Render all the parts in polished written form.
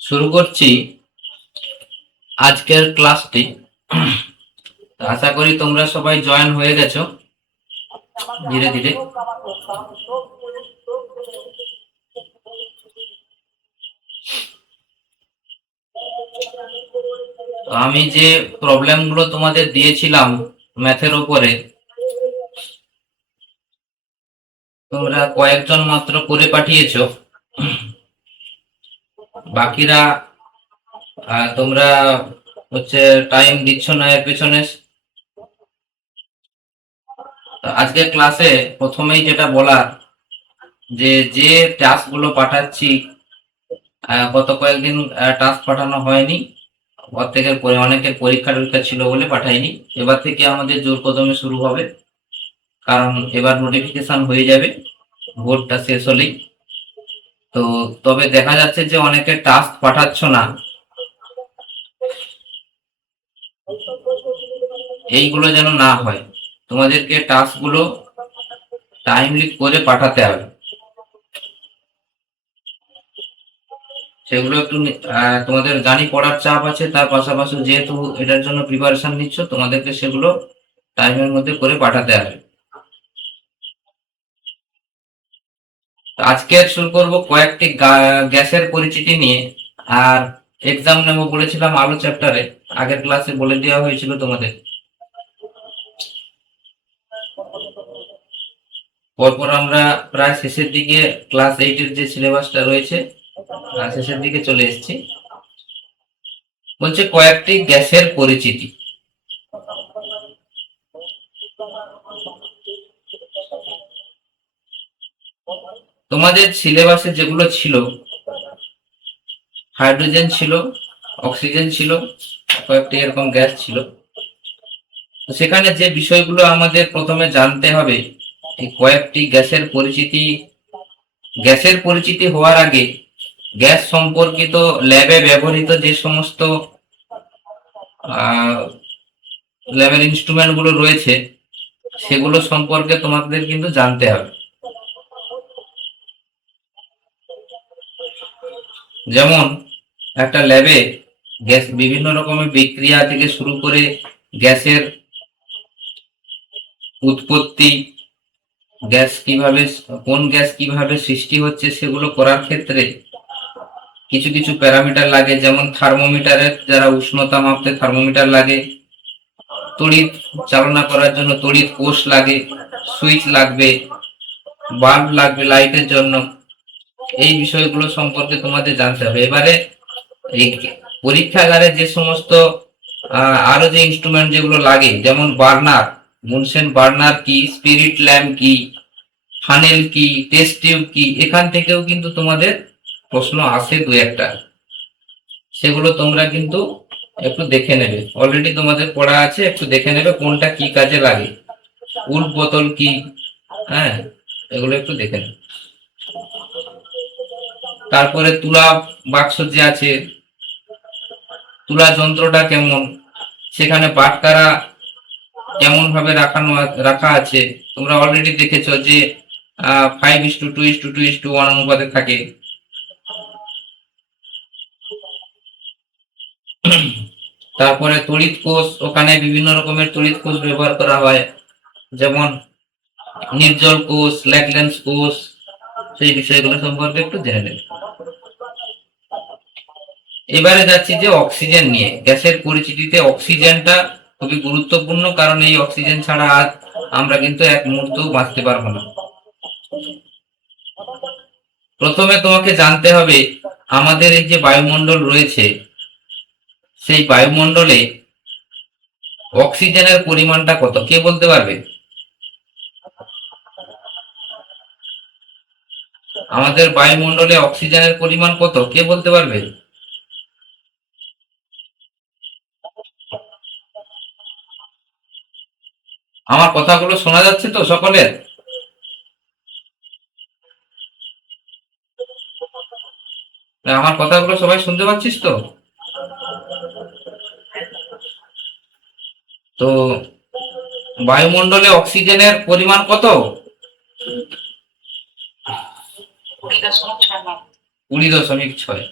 শুরু করছি আজকের ক্লাসটি। আশা করি তোমরা সবাই জয়েন হয়ে গেছো ধীরে ধীরে। আমি যে প্রবলেমগুলো তোমাদের দিয়েছিলাম ম্যাথের উপরে, তোমরা কয়েকজন মাত্র করে পাঠিয়েছো। বাকিরা তোমরা টাইম দিচ্ছ না এর পেছনে। আজকের ক্লাসে প্রথমেই যেটা বলার, যে টাস্কগুলো পাঠাচ্ছি, গত কয়েকদিন টাস্ক পাঠানো হয়নি। প্রত্যেকের অনেকের পরীক্ষা টরীক্ষা ছিল বলে পাঠাইনি। এবার থেকে আমাদের জোর কদমে শুরু হবে, কারণ এবার নোটিফিকেশন হয়ে যাবে ভোটটা শেষ হলেই। তো তবে দেখা যাচ্ছে যে অনেকে টাস্ক পাঠাচ্ছ না, এইগুলো যেন না হয়। তোমাদেরকে টাস্কগুলো টাইমলি করে পাঠাতে হবে। সেগুলো একটু তোমাদের জানি পড়ার চাপ আছে, তার পাশাপাশি যেহেতু এটার জন্য প্রিপারেশন নিচ্ছ, তোমাদেরকে সেগুলো টাইমের মধ্যে করে পাঠাতে হবে। আজকে শুরু করব কয়েকটি গ্যাসের পরিচিতি নিয়ে। আর এক্সাম নেব বলেছিলাম আলো চ্যাপ্টারে, আগের ক্লাসে বলে দেওয়া হয়েছিল তোমাদের। পরপর আমরা প্রায় শেষের দিকে ক্লাস 8-এর যে সিলেবাসটা রয়েছে শেষের দিকে চলে এসেছি। বলছে কয়েকটি গ্যাসের পরিচিতি। তোমাদের সিলেবাসে যেগুলো ছিল, হাইড্রোজেন ছিল, অক্সিজেন ছিল, কয়েকটি এরকম গ্যাস ছিল। তো সেখানে যে বিষয়গুলো আমাদের প্রথমে জানতে হবে, এই কয়েকটি গ্যাসের পরিচিতি হওয়ার আগে গ্যাস সম্পর্কিত ল্যাবে ব্যবহৃত যে সমস্ত ল্যাবের ইনস্ট্রুমেন্ট গুলো রয়েছে সেগুলো সম্পর্কে তোমাদের কিন্তু জানতে হবে। যেমন একটা ল্যাবে গ্যাস বিভিন্ন রকমের বিক্রিয়া থেকে শুরু করে গ্যাসের উৎপত্তি, কোন গ্যাস কিভাবে সৃষ্টি হচ্ছে সেগুলো করার ক্ষেত্রে কিছু কিছু প্যারামিটার লাগে। যেমন থার্মোমিটারের যারা উষ্ণতা মাপতে থার্মোমিটার লাগে, তড়িৎ চালনা করার জন্য তড়িৎ কোষ লাগে, সুইচ লাগবে, বাল্ব লাগবে লাইটের জন্য। এই বিষয়গুলো সম্পর্কে তোমাদের জানতে হবে। এবারে এই পরীক্ষাগারে যে সমস্ত আরো যে ইনস্ট্রুমেন্ট যেগুলো লাগে, যেমন বার্নার, মুনসেন বার্নার কি, স্পিরিট ল্যাম্প কি, ফানেল কি, টেস্ট টিউব কি, এখান থেকেও কিন্তু তোমাদের প্রশ্ন আসে দু একটা। সেগুলো তোমরা কিন্তু একটু দেখে নেবে, অলরেডি তোমাদের পড়া আছে, একটু দেখে নেবে কোনটা কি কাজে লাগে। উল্ট বোতল কি, হ্যাঁ, এগুলো একটু দেখে নেবে। তারপরে তুলা বাক্স যে আছে, তুলা যন্ত্রটা কেমন, সেখানে বাটকারা কেমন ভাবে রাখা আছে। তোমরা অলরেডি দেখেছো যে 5:2:2:1 অনুপাতে থাকে। তারপরে তড়িৎ কোষ, ওখানে বিভিন্ন রকমের তড়িৎ কোষ ব্যবহার করা হয়, যেমন নির্জল কোষ, ল্যাগল্যান্স কোষ। সেই বিষয়গুলো সম্পর্কে একটু জেনে নেবে। এবারে যাচ্ছি যে অক্সিজেন নিয়ে। গ্যাসের পরিচিতিতে অক্সিজেনটা খুবই গুরুত্বপূর্ণ, কারণ এই অক্সিজেন ছাড়া আজ আমরা কিন্তু এক মুহূর্তও বাঁচতে পারবো না। প্রথমে তোমাকে জানতে হবে আমাদের এই যে বায়ুমণ্ডল রয়েছে, সেই বায়ুমণ্ডলে অক্সিজেনের পরিমাণটা কত, কে বলতে পারবে? আমাদের বায়ুমণ্ডলে অক্সিজেনের পরিমাণ কত, কে বলতে পারবে? আমার কথাগুলো শোনা যাচ্ছে তো সকলের? আমার কথাগুলো সবাই শুনতে পাচ্ছিস তো? তো বায়ুমণ্ডলে অক্সিজেনের পরিমাণ কত? 20.6।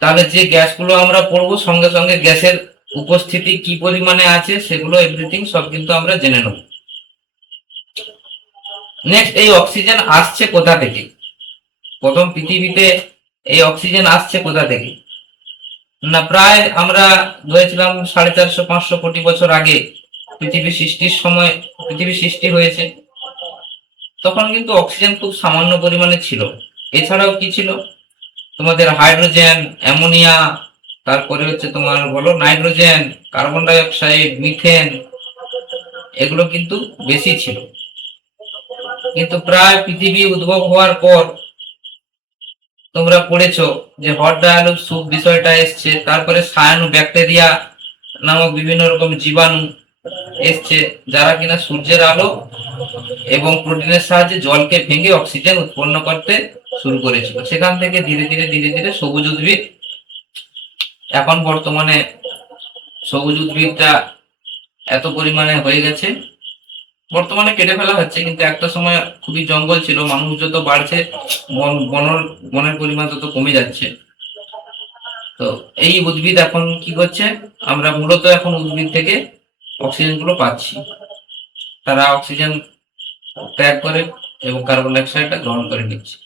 তাহলে যে গ্যাসগুলো আমরা পড়বো সঙ্গে সঙ্গে গ্যাসের উপস্থিতি কি পরিমাণে আছে সেগুলো এভরিথিং সব কিন্তু আমরা জেনে নেব। নেক্সট, এই অক্সিজেন আসছে কোথা থেকে? প্রথম পৃথিবীতে এই অক্সিজেন আসছে কোথা থেকে? না, প্রায় আমরা ধরেছিলাম 450-500 কোটি বছর আগে পৃথিবী সৃষ্টির সময় পৃথিবী সৃষ্টি হয়েছে। তখন কিন্তু অক্সিজেন খুব সামান্য পরিমাণে ছিল। এছাড়াও কি ছিল? তোমাদের হাইড্রোজেন, অ্যামোনিয়া, তারপরে হচ্ছে তোমার বলো nitrogen, carbon die oxide, methane, এগুলো কিন্তু বেশি ছিল। কিন্তু প্রায় পৃথিবী উদ্ভব হওয়ার পর তোমরা পড়েছো যে হট ডায়ালুক স্যুপ বিষয়টা এসছে, তারপরে সায়ানো ব্যাকটেরিয়া নামক বিভিন্ন রকম জীবাণু এসছে, যারা কিনা সূর্যের আলো এবং প্রোটিনের সাহায্যে জলকে ভেঙে অক্সিজেন উৎপন্ন করতে শুরু করেছিল। সেখান থেকে ধীরে ধীরে ধীরে ধীরে সবুজ উদ্ভিদ, এখন বর্তমানে সবুজ উদ্ভিদটা এত পরিমাণে হয়ে গেছে, বর্তমানে কেটে ফেলা হচ্ছে, কিন্তু একটা সময় খুবই জঙ্গল ছিল। মানুষ যত বাড়ছে বনের পরিমাণ তত কমে যাচ্ছে। তো এই উদ্ভিদ এখন কি করছে? আমরা মূলত এখন উদ্ভিদ থেকে অক্সিজেন গুলো পাচ্ছি। তারা অক্সিজেন ত্যাগ করে এবং কার্বন ডাই অক্সাইডটা গ্রহণ করে নিচ্ছে।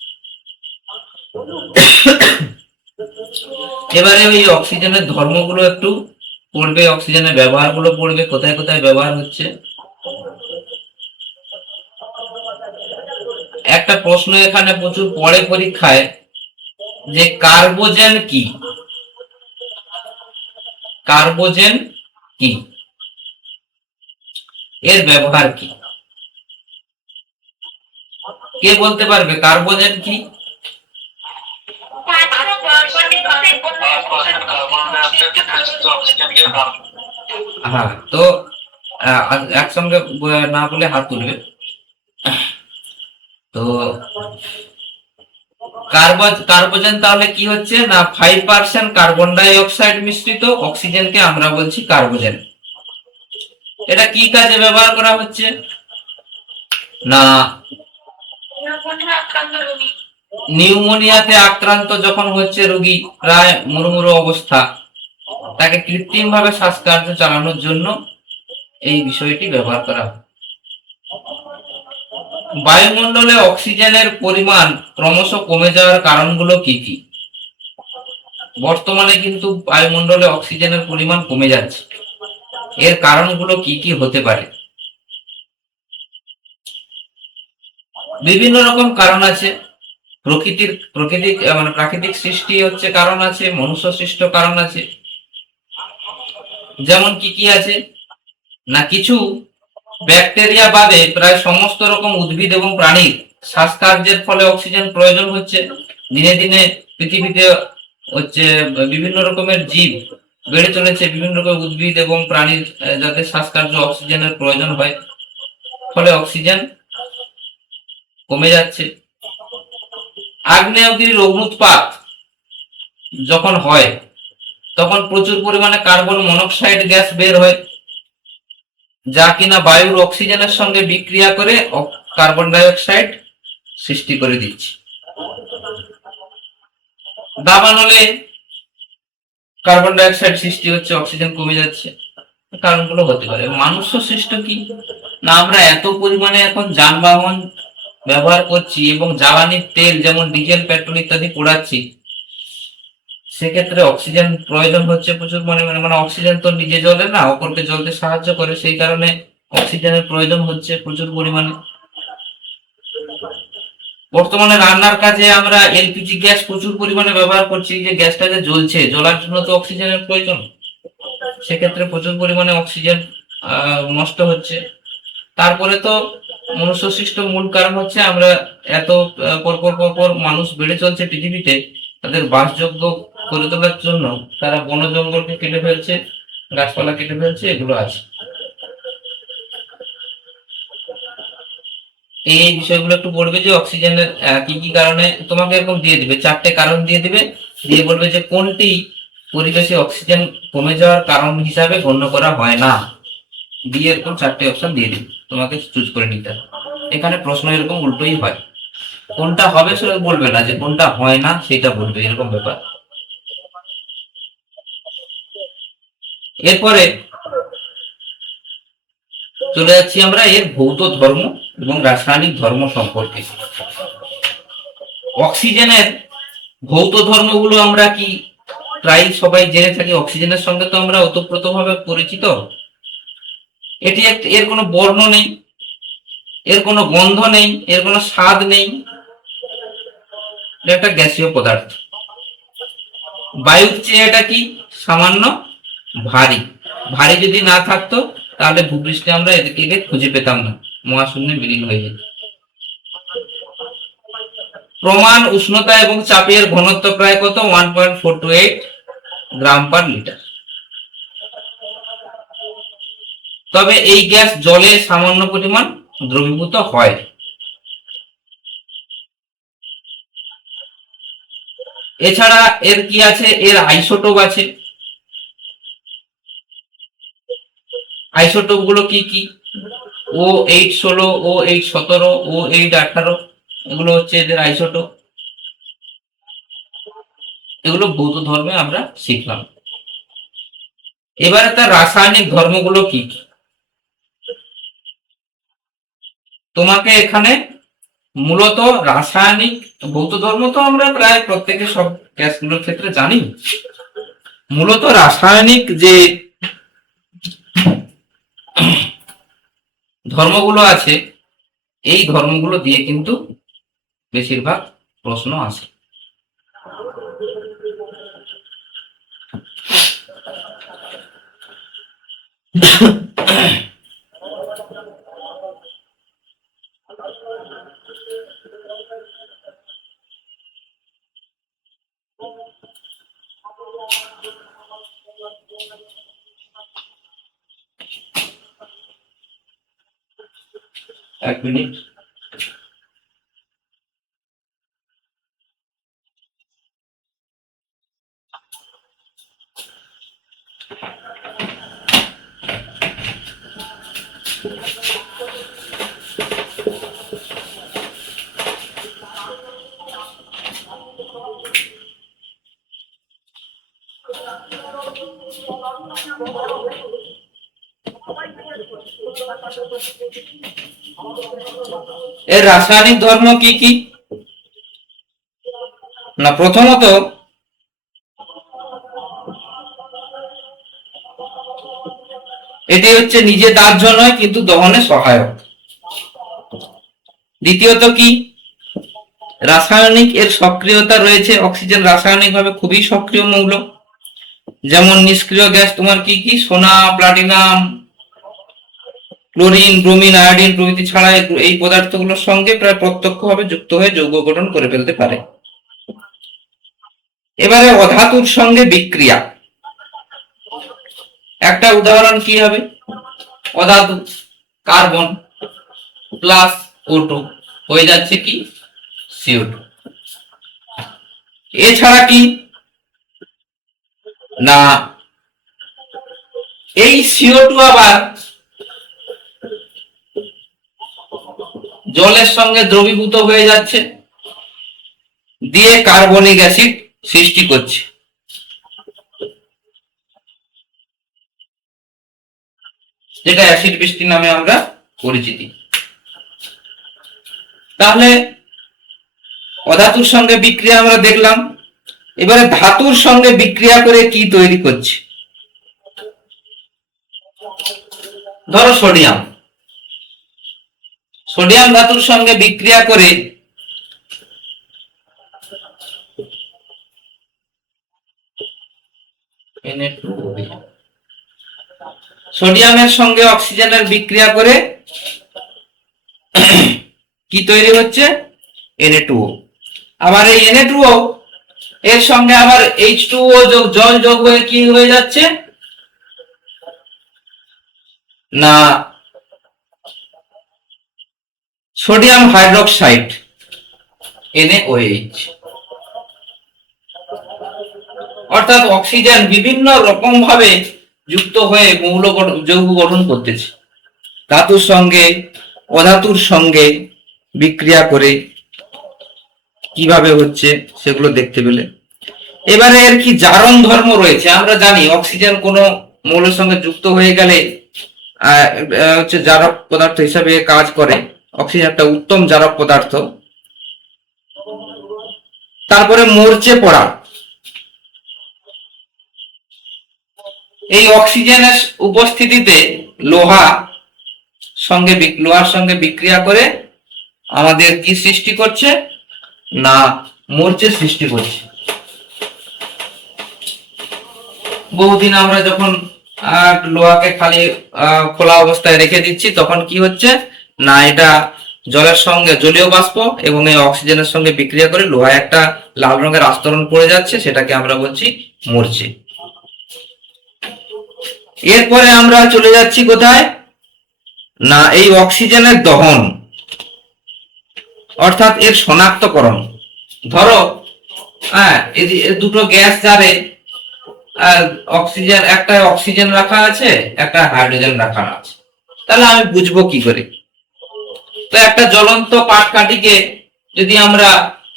এবারে ওই অক্সিজেনের ধর্মগুলো একটু পড়বে, অক্সিজেনের ব্যবহারগুলো পড়বে, কোথায় কোথায় ব্যবহার হচ্ছে। একটা প্রশ্ন এখানে প্রচুর পড়ে পরীক্ষায়, যে কার্বোজেন কি? কার্বোজেন কি? এর ব্যবহার কি? কে বলতে পারবে কার্বোজেন কি? হ্যাঁ, তো একসঙ্গে না বলে হাত তুলবে। তো কার্বোজেন তাহলে কি হচ্ছে না, 5% কার্বন ডাই অক্সাইড মিশ্রিত অক্সিজেনকে আমরা বলছি কার্বোজেন। এটা কি কাজে ব্যবহার করা হচ্ছে না, নিউমোনিয়াতে আক্রান্ত যখন হচ্ছে রোগী, প্রায় মুড়মুড়ো অবস্থা, তাকে কৃত্রিম ভাবে শ্বাসকার্য চালানোর জন্য এই বিষয়টি ব্যবহার করা হয়। বায়ুমণ্ডলে অক্সিজেনের পরিমাণ ক্রমশ কমে যাওয়ার কারণগুলো কি কি? বর্তমানে কিন্তু বায়ুমণ্ডলে অক্সিজেনের পরিমাণ কমে যাচ্ছে, এর কারণগুলো কি কি হতে পারে? বিভিন্ন রকম কারণ আছে। প্রাকৃতিক সৃষ্টি হচ্ছে কারণ আছে, মনুষ্য সৃষ্ট কারণ আছে। যেমন কি কি আছে না, কিছু ব্যাকটেরিয়া বাদে প্রায় সমস্ত রকম উদ্ভিদ এবং প্রাণীর শ্বাসকার্যের ফলে অক্সিজেন প্রয়োজন হচ্ছে। দিনে দিনে পৃথিবীতে হচ্ছে বিভিন্ন রকমের জীব বেড়ে চলেছে, বিভিন্ন রকম উদ্ভিদ এবং প্রাণীর যাদের শ্বাসকার্য অক্সিজেনের প্রয়োজন হয়, ফলে অক্সিজেন কমে যাচ্ছে। আগ্নেয়গিরির অগ্নুৎপাত যখন হয় তখন প্রচুর পরিমাণে কার্বন মনোক্সাইড গ্যাস বের হয়, যা কিনা বায়ুর অক্সিজেনের সঙ্গে বিক্রিয়া করে কার্বন ডাই অক্সাইড সৃষ্টি করে দিচ্ছে। দাবানলে কার্বন ডাই অক্সাইড সৃষ্টি হচ্ছে, অক্সিজেন কমে যাচ্ছে। কারণগুলো হতে পারে। মানুষ সৃষ্ট কি না, আমরা এত পরিমাণে এখন যানবাহন ব্যবহার করছি এবং জ্বালানির তেল যেমন ডিজেল, পেট্রোল ইত্যাদি পোড়াচ্ছি, সেক্ষেত্রে অক্সিজেন প্রয়োজন হচ্ছে প্রচুর পরিমাণে। মানে অক্সিজেন তো নিজে জ্বলে না, অপরকে জ্বলতে সাহায্য করে, সেই কারণে অক্সিজেনের প্রয়োজন হচ্ছে প্রচুর পরিমাণে। বর্তমানে রান্নার কাজে আমরা এলপিজি গ্যাস প্রচুর পরিমাণে ব্যবহার করছি, যে গ্যাসটা যে জ্বলছে, জ্বলার জন্য তো অক্সিজেনের প্রয়োজন, সেক্ষেত্রে প্রচুর পরিমাণে অক্সিজেন নষ্ট হচ্ছে। তারপরে তো মনুষ্য সৃষ্ট মূল কারণ হচ্ছে আমরা এত পর মানুষ বেড়ে চলছে পৃথিবীতে, তাদের বাসযোগ্য করে তোলার জন্য তারা বন জঙ্গলকে কেটে ফেলছে, গাছপালা কেটে ফেলছে, এগুলো আছে। এই বিষয়গুলো একটু বলবে যে অক্সিজেনের কি কি কারণে, তোমাকে এরকম দিয়ে দিবে 4টে কারণ দিয়ে দিবে, দিয়ে বলবে যে কোনটি পরিবেশে অক্সিজেন কমে যাওয়ার কারণ হিসাবে গণ্য করা হয় না, দিয়ে এরকম 4টে অপশন দিয়ে দিবে, তোমাকে চুজ করে নিতে হবে। এখানে প্রশ্ন এরকম উল্টোই হয়। কোনটা হবে সেটা বলবে না, যে কোনটা হয় না সেটা বলবে, এরকম ব্যাপার। এরপরে চলে যাচ্ছি আমরা এর ভৌত ধর্ম এবং রাসায়নিক ধর্ম সম্পর্কে। অক্সিজেনের ভৌত ধর্মগুলো আমরা কি প্রায় সবাই জেনে থাকি। অক্সিজেনের সঙ্গে তো আমরা ওতপ্রোতভাবে পরিচিত। এটি এর কোনো বর্ণ নেই, এর কোনো গন্ধ নেই, এর কোনো স্বাদ নেই, এটা একটা গ্যাসীয় পদার্থ। বায়ুর চেয়ে এটা কি সামান্য ভারী। ভারী যদি না থাকতো তাহলে ভূপৃষ্ঠে আমরা এদেরকে খুঁজে পেতাম না, মহাশূন্যে বিলীন হয়ে যেত। প্রমাণ উষ্ণতা এবং চাপের ঘনত্ব প্রায় কত? 1.428 গ্রাম পার লিটার। তবে এই গ্যাস জলে সামান্য পরিমাণ দ্রবীভূত হয়। এছাড়া এর কি আছে? এর আইসোটোপ আছে। আইসোটোপ গুলো কি কি? O816, O817, O818, এগুলো হচ্ছে এদের আইসোটোপ। এগুলো ভৌত ধর্মে আমরা শিখলাম। এবারে তার রাসায়নিক ধর্মগুলো কি কি? তোমাকে এখানে মূলত রাসায়নিক, ভৌত ধর্ম তো আমরা প্রায় প্রত্যেকে সব গ্যাসগুলোর ক্ষেত্রে জানি। মূলত রাসায়নিক যে ধর্মগুলো আছে, এই ধর্মগুলো দিয়ে কিন্তু বেশিরভাগ প্রশ্ন আসে। এক মিনিট। এর রাসায়নিক ধর্ম কি কি? না, প্রথমত এটি হচ্ছে নিজে দাহ্য নয় কিন্তু দহনে সহায়ক। দ্বিতীয়ত কি? রাসায়নিক এর সক্রিয়তা রয়েছে। অক্সিজেন রাসায়নিকভাবে খুবই সক্রিয় মৌল। যেমন নিষ্ক্রিয় গ্যাস তোমার কি কি? সোনা, প্লাটিনাম, ক্লোরিন, ব্রোমিন, আয়োডিন প্রভৃতি ছাড়া এই পদার্থগুলোর সঙ্গে প্রায় প্রত্যক্ষভাবে যুক্ত হয়ে যৌগ গঠন করে ফেলতে পারে। এবারে অধাতুর সঙ্গে বিক্রিয়া, একটা উদাহরণ কি হবে? অধাতু কার্বন প্লাস O2 হয়ে যাচ্ছে কি? CO2। এছাড়া কি না, এই CO2 আবার জলের সঙ্গে দ্রবীভূত হয়ে যাচ্ছে, দিয়ে কার্বনিক অ্যাসিড সৃষ্টি করছে। যেটা অ্যাসিড বৃষ্টি নামে আমরা পরিচিতি। তাহলে অধাতুর সঙ্গে বিক্রিয়া আমরা দেখলাম। এবারে ধাতুর সঙ্গে বিক্রিয়া করে কি তৈরি করছে? ধরো সোডিয়াম। সোডিয়াম ধাতুর সঙ্গে বিক্রিয়া করে সোডিয়ামের সঙ্গে অক্সিজেনের বিক্রিয়া করে কি তৈরি হচ্ছে? Na2O। আবার এই Na2O এর সঙ্গে আবার H2O যোগ জল যোগ হয়ে কি হয়ে যাচ্ছে না, সোডিয়াম হাইড্রোক্সাইড NaOH। অর্থাৎ অক্সিজেন বিভিন্ন রকম ভাবে যুক্ত হয়ে মৌল যৌগ গঠন করতেছে। ধাতুর সঙ্গে অধাতুর সঙ্গে বিক্রিয়া করে কিভাবে হচ্ছে সেগুলো দেখতে পেলে। এবারে এর কি জারণ ধর্ম রয়েছে। আমরা জানি অক্সিজেন কোনো মৌলের সঙ্গে যুক্ত হয়ে গেলে হচ্ছে জারক পদার্থ হিসাবে কাজ করে। অক্সিজেন একটা উত্তম জারক পদার্থ। তারপরে মরচে পড়া, এই অক্সিজেনের উপস্থিতিতে লোহার সঙ্গে বিক্রিয়া করে আমাদের কি সৃষ্টি করছে না মরচে সৃষ্টি করছে। বহুদিন আমরা যখন লোহাকে খালি খোলা অবস্থায় রেখে দিচ্ছি তখন কি হচ্ছে না এটা জলের সঙ্গে জলীয় বাষ্প এবং এই অক্সিজেনের সঙ্গে বিক্রিয়া করে লোহায় একটা লাল রঙের আস্তরণ পড়ে যাচ্ছে, সেটাকে আমরা বলছি মরচে। এরপরে আমরা চলে যাচ্ছি কোথায় না এই অক্সিজেনের দহন অর্থাৎ এর শনাক্তকরণ। ধরো এই দুটো গ্যাস জারে একটা অক্সিজেন রাখা আছে, একটা হাইড্রোজেন রাখা আছে, তাহলে আমি বুঝবো কি করে? তো একটা জ্বলন্ত পাটকাঠিকে যদি আমরা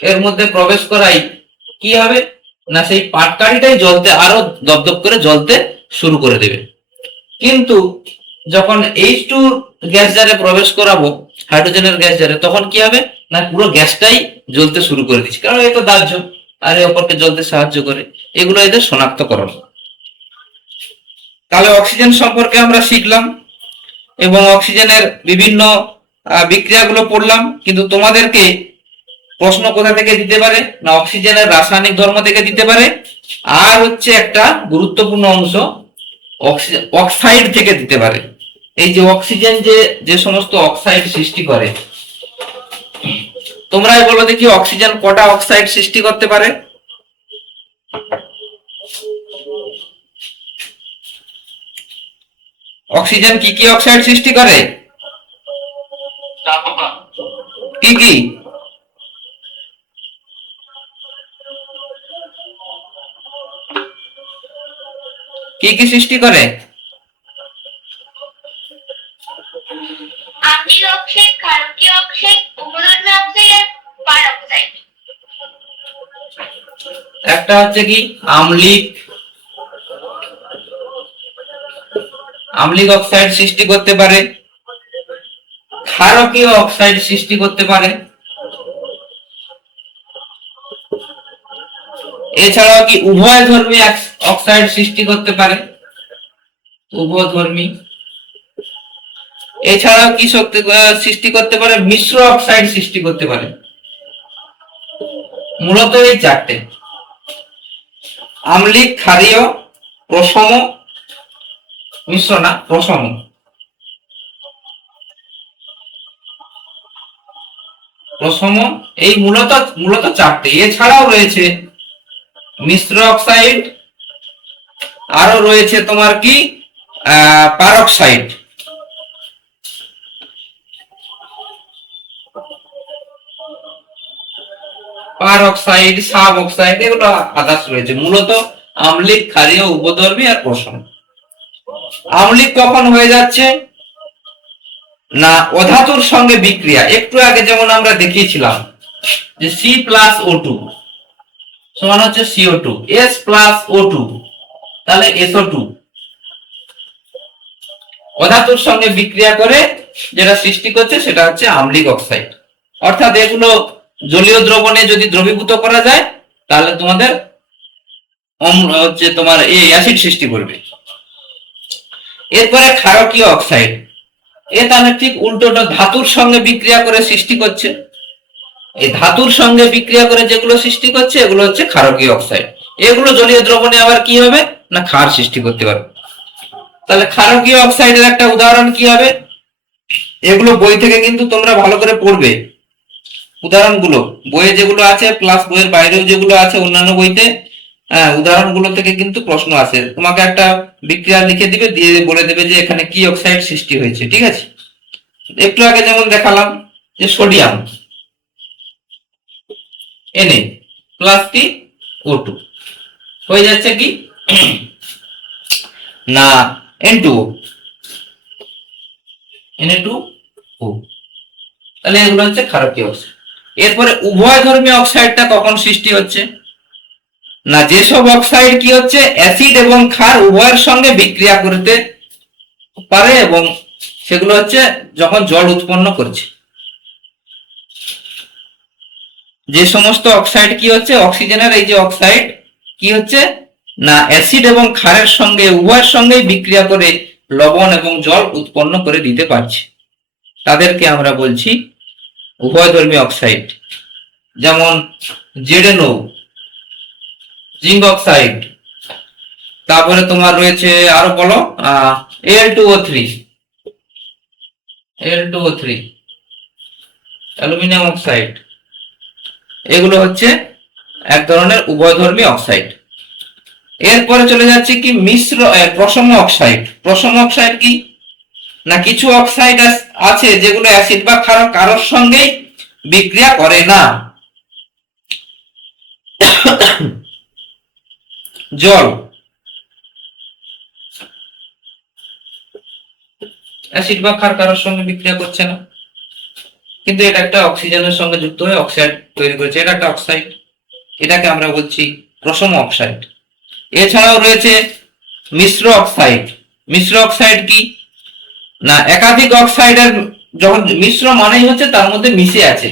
এর মধ্যে প্রবেশ করাই কি হবে না সেই পাটকাঠিটাই জ্বলতে আরো দপদপ করে জ্বলতে শুরু করে দেবে। কিন্তু যখন H2 গ্যাস জারে প্রবেশ করাবো, হাইড্রোজেনের গ্যাস জারে, তখন কি হবে না পুরো গ্যাসটাই জ্বলতে শুরু করে দিচ্ছে, কারণ এ তো দাহ্য আর অপরকে জ্বলতে সাহায্য করে। এগুলো এদের শনাক্তকরণ। তাহলে অক্সিজেন সম্পর্কে আমরা শিখলাম এবং অক্সিজেনের বিভিন্ন বিক্রিয়াগুলো পড়লাম। কিন্তু তোমাদেরকে প্রশ্ন কোথা থেকে দিতে পারে না অক্সিজেনের রাসায়নিক ধর্ম থেকে দিতে পারে, আর হচ্ছে একটা গুরুত্বপূর্ণ অংশ অক্সাইড থেকে দিতে পারে। এই যে অক্সিজেন যে সমস্ত অক্সাইড সৃষ্টি করে, তোমরাই বলো দেখি অক্সিজেন কটা অক্সাইড সৃষ্টি করতে পারে? অক্সিজেন কি কি অক্সাইড সৃষ্টি করে? কি কি? কি কি সৃষ্টি করে? আম্লিক অক্সাইড, ক্ষারকীয় অক্সাইড, অম্লধর্মী অক্সাইড আর পারঅক্সাইড। একটা হচ্ছে কি আম্লিক অক্সাইড সৃষ্টি করতে পারে, ক্ষারকীয় অক্সাইড সৃষ্টি করতে পারে, এছাড়াও কি উভয়ধর্মী অক্সাইড সৃষ্টি করতে পারে, উভয়ধর্মী। এছাড়াও কি সৃষ্টি করতে পারে মিশ্র অক্সাইড সৃষ্টি করতে পারে। মূলত এই চারটে আম্লিক, ক্ষারীয়, প্রশম, মিশ্র না প্রশম। প্রশম এই মূলত চারটে। এছাড়াও রয়েছে মিশ্র অক্সাইড, আরো রয়েছে তোমার কি পারক্সাইড। পারক্সাইড, সাব অক্সাইড, এগুলো আদার্স রয়েছে। মূলত আম্লিক, ক্ষারীয়, উভয়ধর্মী আর প্রশম। আম্লিক কখন হয়ে যাচ্ছে না অধাতুর সঙ্গে বিক্রিয়া। একটু আগে যেমন আমরা দেখিয়েছিলাম যে C+O2 সমান হচ্ছে CO2, S+O2 তাহলে SO2। অধাতুর সঙ্গে বিক্রিয়া করে যেটা সৃষ্টি করছে সেটা হচ্ছে আম্লিক অক্সাইড। অর্থাৎ এগুলো জলীয় দ্রবণে যদি দ্রবীভূত করা যায় তাহলে তোমাদের তোমার এই অ্যাসিড সৃষ্টি করবে। এরপরে ক্ষারকীয় অক্সাইড, এ তাহলে ঠিক উল্টোটা, ধাতুর সঙ্গে বিক্রিয়া করে সৃষ্টি করছে। এই ধাতুর সঙ্গে বিক্রিয়া করে যেগুলো সৃষ্টি করছে এগুলো হচ্ছে ক্ষারকীয় অক্সাইড। এগুলো জলীয় দ্রবণে আবার কি হবে না ক্ষার সৃষ্টি করতে পারবে। তাহলে ক্ষারকীয় অক্সাইডের একটা উদাহরণ কি হবে, এগুলো বই থেকে কিন্তু তোমরা ভালো করে পড়বে। উদাহরণগুলো বইয়ে যেগুলো আছে প্লাস বইয়ের বাইরেও যেগুলো আছে অন্যান্য বইতে, উদাহরণগুলো থেকে কিন্তু প্রশ্ন আসে। তোমাকে একটা বিক্রিয়া লিখে দিবে, দিয়ে বলে দেবে যে এখানে কি অক্সাইড সৃষ্টি হয়েছে। ঠিক আছে, একটু আগে যেমন দেখালাম যে সোডিয়াম Na প্লাস কি O2 হয়ে যাচ্ছে কি না N2O, Na2O। তাহলে এগুলো হচ্ছে ক্ষারকীয় অক্সাইড। এরপরে উভয়ধর্মী অক্সাইডটা কখন সৃষ্টি হচ্ছে? না, যেসব অক্সাইড কি হচ্ছে অ্যাসিড এবং ক্ষার উভয়ের সঙ্গে বিক্রিয়া করতে পারে এবং সেগুলো হচ্ছে যখন জল উৎপন্ন করছে। যে সমস্ত অক্সাইড কি হচ্ছে অক্সিজেনের এই যে অক্সাইড কি হচ্ছে না অ্যাসিড এবং ক্ষারের সঙ্গে উভয়ের সঙ্গেই বিক্রিয়া করে লবণ এবং জল উৎপন্ন করে দিতে পারছে, তাদেরকে আমরা বলছি উভয়ধর্মী অক্সাইড। যেমন ZnO, জিঙ্ক অক্সাইড, তারপরে তোমার রয়েছে আরো বলো Al2O3, অ্যালুমিনিয়াম অক্সাইড, এগুলো হচ্ছে এক ধরনের উভয়ধর্মী অক্সাইড। এরপরে চলে যাচ্ছে কি মিশ্র প্রসম অক্সাইড। প্রসম অক্সাইড কি না কিছু অক্সাইড আছে যেগুলো অ্যাসিড বা ক্ষার কারোর সঙ্গেই বিক্রিয়া করে না। জল অ্যাসিড বা ক্ষার কারোর সঙ্গে বিক্রিয়া করছে না, কিন্তু এটা একটা অক্সিজেনের সঙ্গে যুক্ত হয়ে অক্সাইড তৈরি করেছে, এটা একটা অক্সাইড, এটাকে আমরা বলছি প্রসম অক্সাইড। এছাড়াও রয়েছে মিশ্র অক্সাইড। মিশ্র অক্সাইড কি না একাধিক অক্সাইডের যখন মিশ্র মানেই হচ্ছে তার মধ্যে মিশে আছে,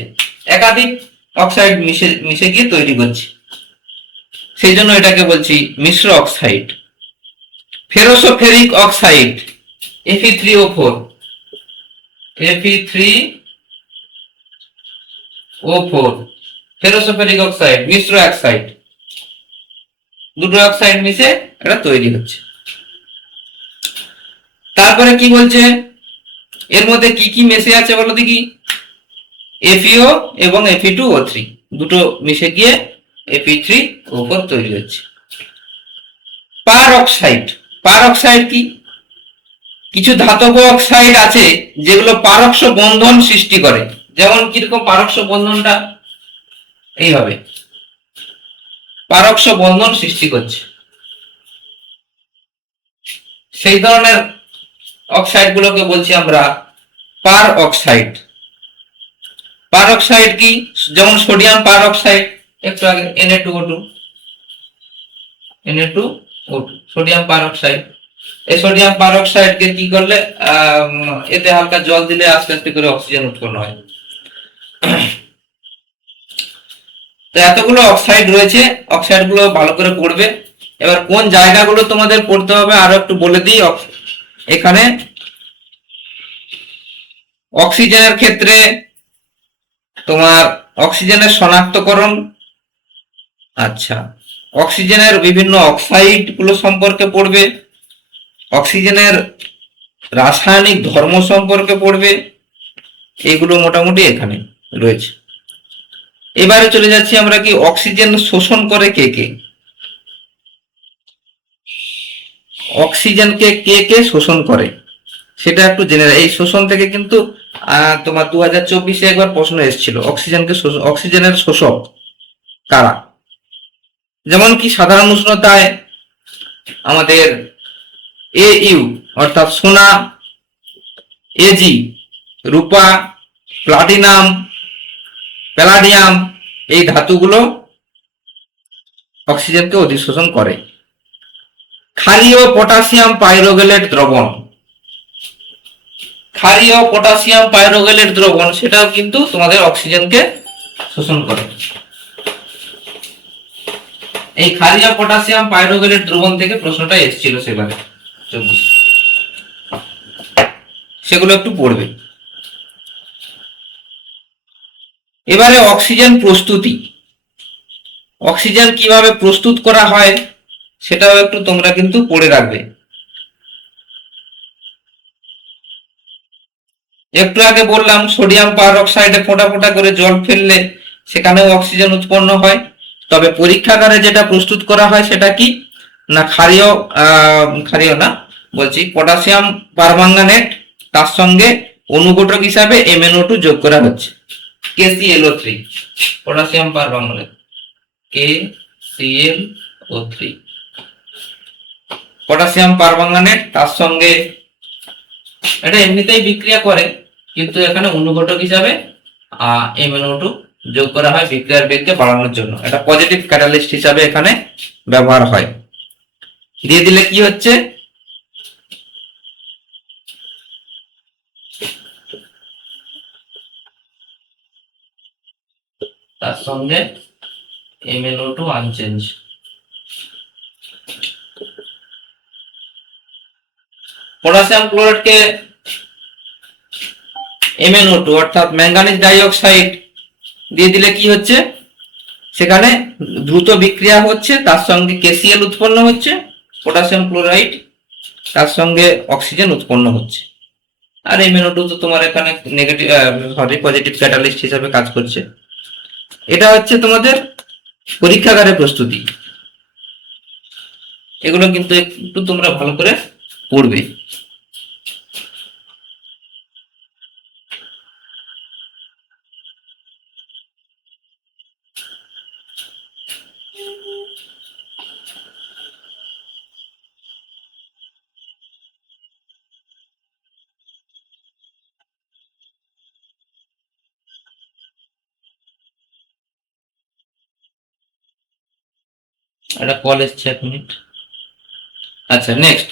একাধিক অক্সাইড মিশে মিশে গিয়ে তৈরি করছে, সেই জন্য এটাকে বলছি মিশ্র oxide. Ferrosoferric oxide Fe3O4, ferrosoferric oxide মিশ্র অক্সাইড, দুটো অক্সাইড মিশে এটা তৈরি হচ্ছে। তারপরে কি বলছে এর মধ্যে কি কি মিশে আছে বলো দেখি? FeO এবং Fe2O3 দুটো মিশে গিয়ে Fe3O4 তৈরি হচ্ছে। পার অক্সাইড। পার অক্সাইড কি কিছু ধাতব অক্সাইড আছে যেগুলো পারক্ষ বন্ধন সৃষ্টি করে। যেমন কিরকম পারক্ষ বন্ধনটা এইভাবে পারক্ষ বন্ধন সৃষ্টি করছে, সেই ধরনের অক্সাইড গুলোকে বলছি আমরা পার অক্সাইড। পার অক্সাইড কি যেমন সোডিয়াম পার অক্সাইড, একটু আগে Na2O2 সোডিয়াম পার অক্সাইড। এই সোডিয়াম পার অক্সাইড কে কি করলে এতে হালকা জল দিলে আস্তে আস্তে করে অক্সিজেন উৎপন্ন হয়। তো এতগুলো অক্সাইড রয়েছে, অক্সাইড গুলো ভালো করে পড়বে। এবার কোন জায়গাগুলো তোমাদের পড়তে হবে আরো একটু বলে দিই। এখানে অক্সিজেনের ক্ষেত্রে তোমার অক্সিজেনের শনাক্তকরণ, আচ্ছা অক্সিজেনের বিভিন্ন অক্সাইড গুলো সম্পর্কে পড়বে, অক্সিজেনের রাসায়নিক ধর্ম সম্পর্কে পড়বে, এগুলো মোটামুটি এখানে রয়েছে। এবারে চলে যাচ্ছি আমরা কি অক্সিজেন শোষণ করে কে কে। অক্সিজেনকে কে কে শোষণ করে সেটা একটু জেনে এই শোষণ থেকে কিন্তু তোমার 2024-এ একবার প্রশ্ন এসেছিল অক্সিজেনের শোষক কারা। যেমন কি সাধারণ উষ্ণতায় আমাদের AU অর্থাৎ সোনা, AG রূপা, প্লাটিনাম, প্যালাডিয়াম এই ধাতুগুলো অক্সিজেনকে অধিশোষণ করে। ক্ষারীয় পটাশিয়াম পাইরোগেলেট দ্রবণ, ক্ষারীয় পটাশিয়াম পাইরোগেলেট দ্রবণ সেটাও কিন্তু তোমাদের অক্সিজেনকে শোষণ করে। এই ক্ষারীয় পটাশিয়াম পাইরোগেলেট দ্রবণ থেকে প্রশ্নটা এসেছিল সেবারে, সেগুলো একটু পড়বে। এবারে অক্সিজেন প্রস্তুতি, অক্সিজেন কিভাবে প্রস্তুত করা হয় সেটাও একটু তোমরা কিন্তু পড়ে রাখবে। একটু আগে বললাম সোডিয়াম পার অক্সাইডে ফোঁটা ফোঁটা করে জল ফেললে সেখানেও অক্সিজেন উৎপন্ন হয়, তবে পরীক্ষাগারে যেটা প্রস্তুত করা হয় সেটা কি না ক্ষারীয় না বলছি পটাশিয়াম পারম্যাঙ্গানেট, তার সঙ্গে অনুঘটক হিসাবে MnO2 যোগ করা হচ্ছে, KClO3 potassium permanganate KClO3 potassium permanganate, তার সঙ্গে এটা এমনিতেই বিক্রিয়া করে কিন্তু এখানে অনুঘটক হিসাবে MnO2 যোগ করা হয় বিক্রিয়ার বেগকে বাড়ানোর জন্য। এটা পজিটিভ ক্যাটালিস্ট হিসাবে এখানে ব্যবহার হয়। দিয়ে দিলে কি হচ্ছে, তার সঙ্গে MnO2 আনচেঞ্জ। পটাশিয়াম ক্লোরাইডকে MnO2 অর্থাৎ ম্যাঙ্গানিজ ডাইঅক্সাইড দিয়ে দিলে কি হচ্ছে, সেখানে দ্রুত বিক্রিয়া হচ্ছে, তার সঙ্গে KCl উৎপন্ন হচ্ছে, পটাশিয়াম ক্লোরাইড, তার সঙ্গে অক্সিজেন উৎপন্ন হচ্ছে। আর MnO2 তো তোমার এখানে নেগেটিভ পজিটিভ ক্যাটালিস্ট হিসেবে কাজ করছে। এটা হচ্ছে তোমাদের পরীক্ষাগারের প্রস্তুতি। এগুলো কিন্তু একটু তোমরা ভালো করে পড়বে। একটা কল এসছে, 1 মিনিট। আচ্ছা, নেক্সট।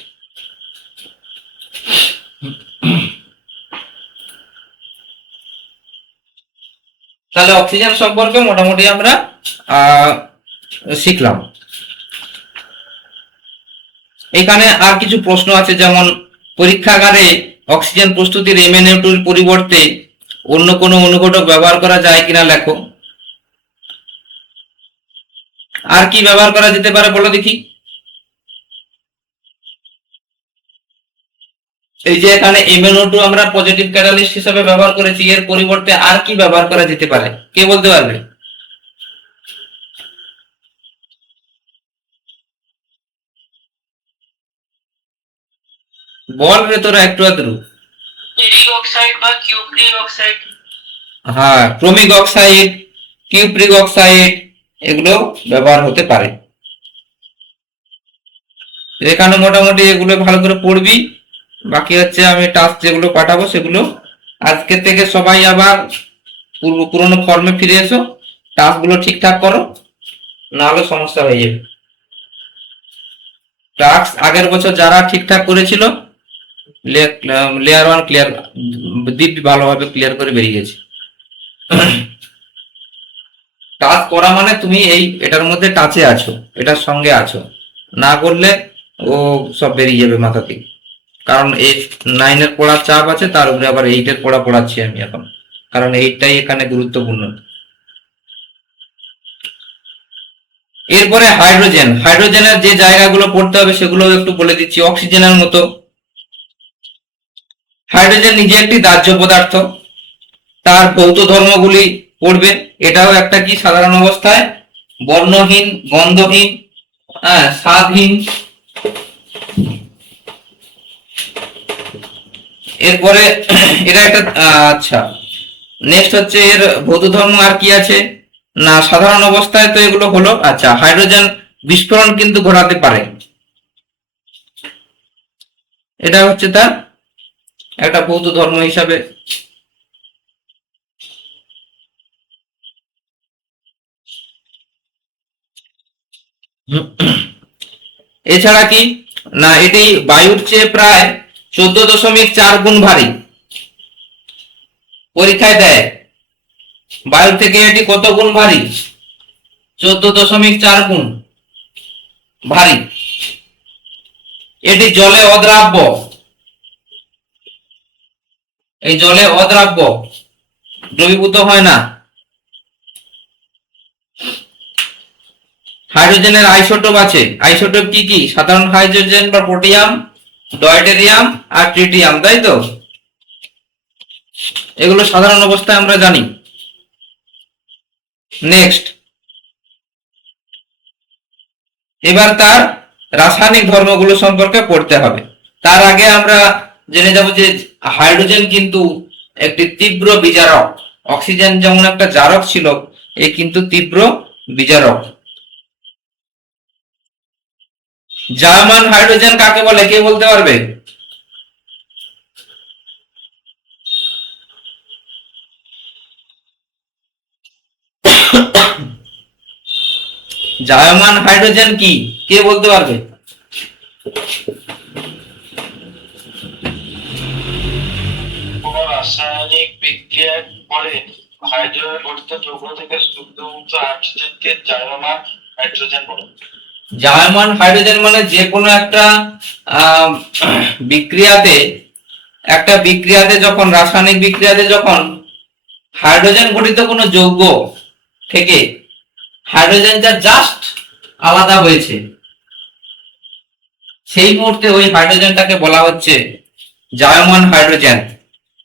তাহলে অক্সিজেন সম্পর্কে মোটামুটি আমরা শিখলাম। এখানে আর কিছু প্রশ্ন আছে, যেমন পরীক্ষাগারে অক্সিজেন প্রস্তুতির MnO2 এর পরিবর্তে অন্য কোনো অনুঘটক ব্যবহার করা যায় কিনা লেখো। আর কি ব্যবহার করা যেতে পারে বলো দেখি। এই যে এখানে MnO2 আমরা পজিটিভ ক্যাটালিস্ট হিসেবে ব্যবহার করেছি, এর পরিবর্তে আর কি ব্যবহার করা যেতে পারে, কে বলতে পারবে? বল রে তোরা একটু আধটু। ফেরিক অক্সাইড বা কিউপ্রিক অক্সাইড। হ্যাঁ, ক্রোমিক অক্সাইড, কিউপ্রিক অক্সাইড, এগুলো ব্যবহার হতে পারে। এখানে মোটামুটি এগুলো ভালো করে পড়বি। বাকি হচ্ছে আমি টাস্ক যেগুলো পাঠাবো সেগুলো আজকে থেকে সবাই আবার পুরোনো ফর্মে ফিরে এসো, টাস্কগুলো ঠিকঠাক করো, নাহলে সমস্যা হয়ে যাবে। টাস্ক আগের বছর যারা ঠিকঠাক করেছিল লেয়ার 1 ক্লিয়ার, দিব্যি ভালোভাবে ক্লিয়ার করে বেরিয়ে গেছে। টাস্ক করা মানে তুমি এটার মধ্যে টাচে আছো, এটার সঙ্গে আছো, না করলে ও সব বেরিয়ে যাবে মাথা থেকে। কারণ 9 এর পড়ার চাপ আছে, তার উপরে আবার 8 এর পড়া পড়াচ্ছি আমি এখন, কারণ 8টাই এখানে গুরুত্বপূর্ণ। এরপরে হাইড্রোজেনের যে জায়গাগুলো পড়তে হবে সেগুলো একটু বলে দিচ্ছি। অক্সিজেনের মতো হাইড্রোজেন নিজে একটি দাহ্য পদার্থ, তার ভৌত ধর্মগুলি পড়বে। এটাও একটা কি, সাধারণ অবস্থায় বর্ণহীন, গন্ধহীন, স্বাদহীন। এরপরে এটা একটা আচ্ছা, নেক্সট হচ্ছে এর ভৌত ধর্ম আর কি আছে না, সাধারণ অবস্থায় তো এগুলো হলো। আচ্ছা, হাইড্রোজেন বিস্ফোরণ কিন্তু ঘটাতে পারে, এটা হচ্ছে তার একটা ভৌত ধর্ম হিসাবে। এছাড়া কি না, এটি বায়ুর চেয়ে প্রায় 14.4 গুণ ভারী। পরীক্ষায় দেয় বায়ু থেকে এটি কত গুণ ভারী, 14.4 গুণ ভারী। এটি জলে অদ্রাব্য, এই জলে অদ্রাব্য, দ্রবীভূত হয় না। হাইড্রোজেনের আইসোটোপ আছে, আইসোটোপ কি কি, সাধারণ হাইড্রোজেন বা প্রোটিয়াম, ডয়টেরিয়াম আর ট্রিটিয়াম, তাই তো? এগুলো সাধারণ অবস্থায় আমরা জানি। নেক্সট, এবার তার রাসায়নিক ধর্মগুলো সম্পর্কে পড়তে হবে। তার আগে আমরা জেনে যাব যে হাইড্রোজেন কিন্তু একটি তীব্র বিজারক। অক্সিজেন যেমন একটা জারক ছিল, এ কিন্তু তীব্র বিজারক। জার্মান হাইড্রোজেন কাকে বলে, কে বলতে পারবে? জায়মান হাইড্রোজেন কি, কে বলতে পারবে? কোন রাসায়নিক বিক্রিয়ার ফলে হাইড্রোজেন গঠিত যৌগ থেকে শুদ্ধমুক্ত হাইড্রোজেনকে জায়মান হাইড্রোজেন বলে। জায়মান হাইড্রোজেন মানে যে কোনো একটা আহ, বিক্রিয়াতে যখন রাসায়নিক বিক্রিয়াতে যখন হাইড্রোজেন গঠিত কোনো যৌগ থেকে হাইড্রোজেনটা জাস্ট আলাদা হয়েছে, সেই মুহূর্তে ওই হাইড্রোজেনটাকে বলা হচ্ছে জায়মান হাইড্রোজেন।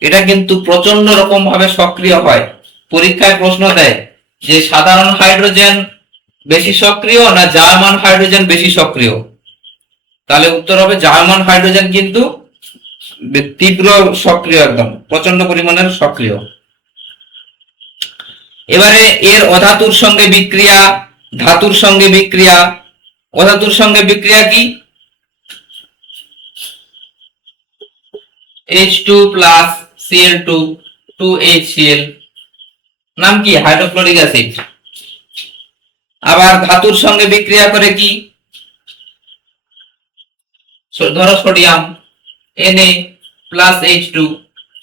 এটা কিন্তু প্রচন্ড রকম ভাবে সক্রিয় হয়। পরীক্ষায় প্রশ্ন দেয় যে সাধারণ হাইড্রোজেন বেশি সক্রিয় না জার্মান হাইড্রোজেন বেশি সক্রিয়, তাহলে উত্তর হবে জার্মান হাইড্রোজেন কিন্তু তীব্র সক্রিয়, একদম প্রচন্ড পরিমাণের সক্রিয়। এবারে এর অধাতুর সঙ্গে বিক্রিয়া, ধাতুর সঙ্গে বিক্রিয়া। অধাতুর সঙ্গে বিক্রিয়া কি? H2 প্লাস Cl2 2HCl, নাম কি? Hydrochloric acid. আবার ধাতুর সঙ্গে বিক্রিয়া করে কি? ধরো সোডিয়াম Na প্লাস H2,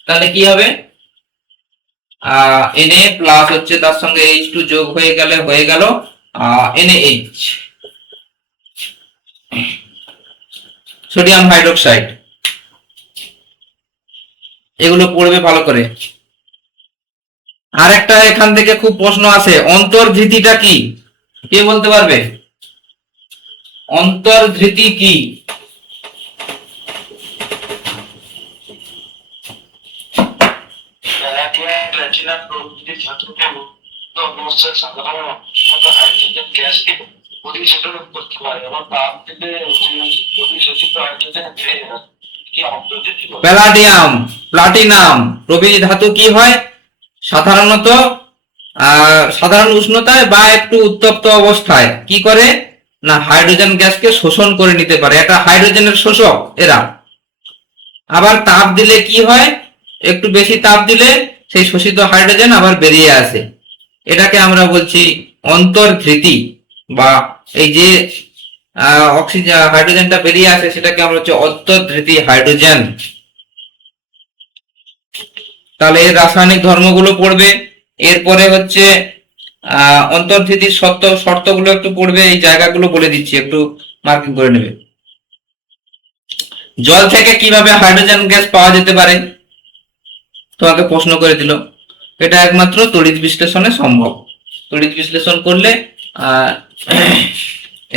তাহলে কি হবে? Na প্লাস হচ্ছে তার সঙ্গে H2 যোগ হয়ে গেল NaH, সোডিয়াম হাইড্রোক্সাইড। এগুলো পড়বে ভালো করে। আর একটা এখান থেকে খুব প্রশ্ন আছে, অন্তর্ধৃতিটা কি, কে বলতে পারবে? অন্তর্ধৃতি কি? প্যালাডিয়াম, প্লাটিনাম প্রভৃতি ধাতুকে মুক্ত অবস্থায় সাধারণত হাইড্রোজেন গ্যাসকে পরিশোধন করতে পারে এবং তাপ দিলে পরিশোধিত হাইড্রোজেন বেরিয়ে আসে। কি অন্তর্ধৃতি বলে? প্যালাডিয়াম, প্লাটিনাম প্রভৃতি ধাতু কি হয়? সাধারণত সাধারণ উষ্ণতায় বা একটু উত্তপ্ত অবস্থায় কি করে না হাইড্রোজেন গ্যাসকে শোষণ করে নিতে পারে, এটা হাইড্রোজেনের শোষক এরা। আবার তাপ দিলে কি হয়? একটু বেশি তাপ দিলে সেই শোষিত হাইড্রোজেন আবার বেরিয়ে আসে। এটাকে আমরা বলছি অন্তর্ধৃতি, বা এই যে অক্সিজেন হাইড্রোজেনটা বেরিয়ে আসে সেটাকে আমরা হচ্ছে অন্তর্ধৃতি হাইড্রোজেন। তাহলে এর রাসায়নিক ধর্মগুলো পড়বে। এরপরে হচ্ছে অন্তর্ধৃতির শর্তগুলো একটু পড়বে, এই জায়গাগুলো বলে দিচ্ছি, একটু মার্কিং করে নেবে। জল থেকে কিভাবে হাইড্রোজেন গ্যাস পাওয়া যেতে পারে? তোমাকে প্রশ্ন করে দিল। এটা একমাত্র তড়িৎ বিশ্লেষণে সম্ভব। তড়িৎ বিশ্লেষণ করলে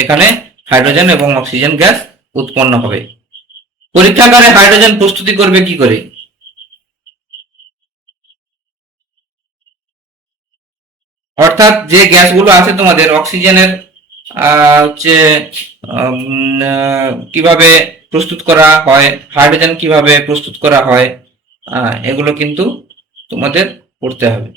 এখানে হাইড্রোজেন এবং অক্সিজেন গ্যাস উৎপন্ন হবে। পরীক্ষাগারে হাইড্রোজেন প্রস্তুতি করবে কি করে? অর্থাৎ যে গ্যাসগুলো আছে তোমাদের অক্সিজেনের হচ্ছে কিভাবে প্রস্তুত করা হয়, হাইড্রোজেন কিভাবে প্রস্তুত করা হয়, এগুলো কিন্তু তোমাদের পড়তে হবে।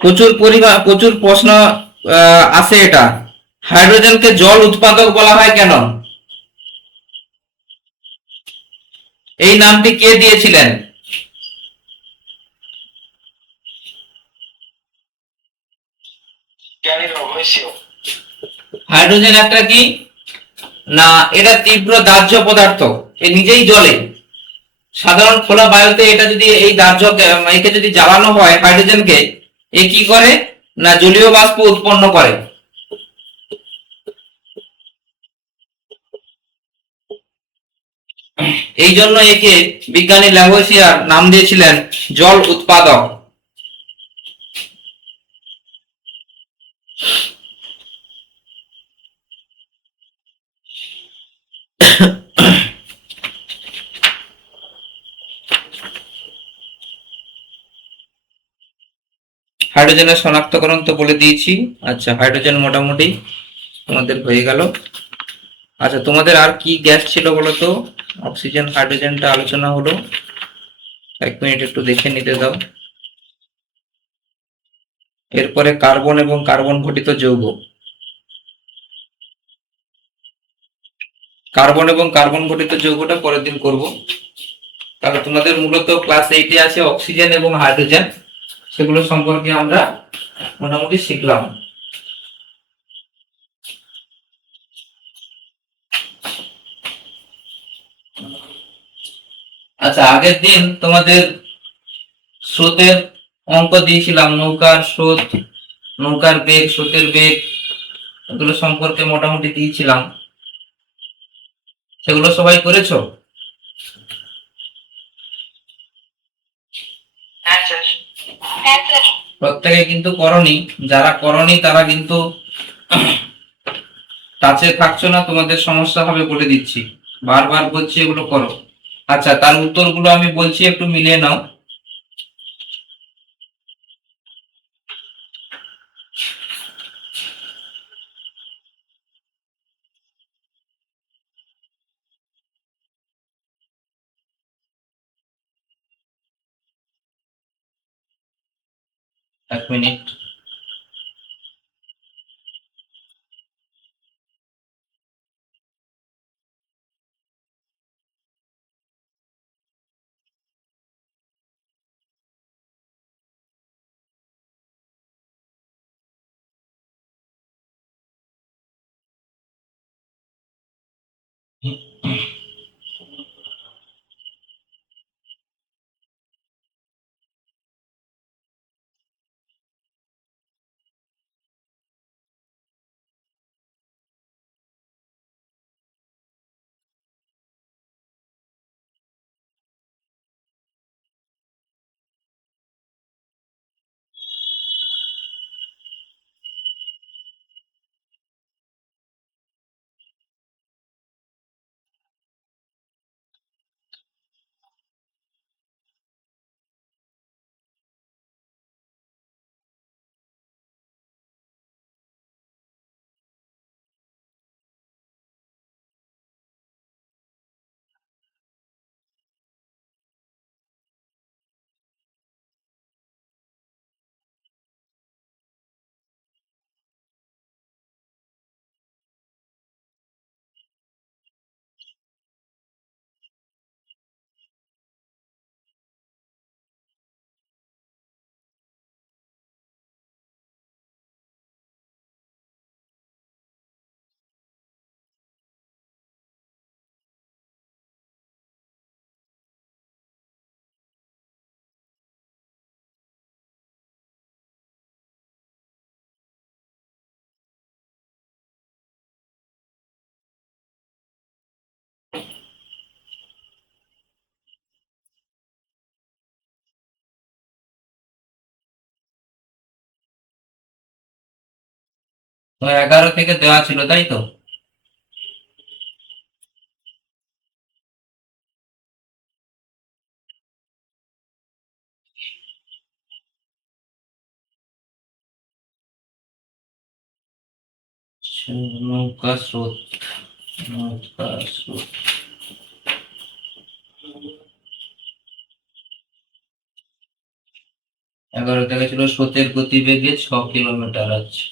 প্রচুর প্রশ্ন আছে এটা। হাইড্রোজেনকে জল উৎপাদক বলা হয় কেন? এই নামটি কে দিয়েছিলেন? হাইড্রোজেন একটা কি না, এটা তীব্র দাহ্য পদার্থ, এ নিজেই জ্বলে। সাধারণ খোলা বায়ুতে এটা যদি এই দাহ্য একে যদি জ্বালানো হয় হাইড্রোজেনকে, এ কি করে না জলীয় বাষ্প উৎপন্ন করে। এই জন্য একে বিজ্ঞানী ল্যাভোইসিয়ার নাম দিয়েছিলেন জল উৎপাদক। হাইড্রোজেনের শনাক্তকরণ তো বলে দিয়েছি। আচ্ছা, হাইড্রোজেন মোটামুটি তোমাদের হয়ে গেল। আচ্ছা, তোমাদের আর কি গ্যাস ছিল বলো তো? অক্সিজেন, হাইড্রোজেনটা আলোচনা হলো, এক মিনিট একটু দেখে নিতে দাও। এরপরে কার্বন এবং কার্বন ঘটিত যৌগ। কার্বন এবং কার্বন ঘটিত যৌগটা পরের দিন করব। তাহলে তোমাদের মূলত ক্লাস 8-এ আছে অক্সিজেন এবং হাইড্রোজেন, সেগুলো সম্পর্কে আমরা মোটামুটি শিখলাম। আচ্ছা, আগের দিন তোমাদের স্রোতের অঙ্ক দিয়েছিলাম, নৌকার স্রোত, নৌকার বেগ, স্রোতের বেগ, এগুলো সম্পর্কে মোটামুটি দিয়েছিলাম। সেগুলো সবাই করেছো? হ্যাঁ স্যার। হ্যাঁ স্যার। প্রত্যেকে কিন্তু করনি, যারা করনি তারা কিন্তু টাচে থাকছো না, তোমাদের সমস্যা হবে বলে দিচ্ছি, বারবার বলছি এগুলো করো। আচ্ছা, তার উত্তরগুলো আমি বলছি, একটু মিলিয়ে নাও। এক মিনিট। তো 11 থেকে দেওয়া ছিল, তাই তো? নৌকা স্রোত, নৌকা স্রোত 11 থেকে ছিল স্রোতের গতিবেগে 6 কিলোমিটার। আছে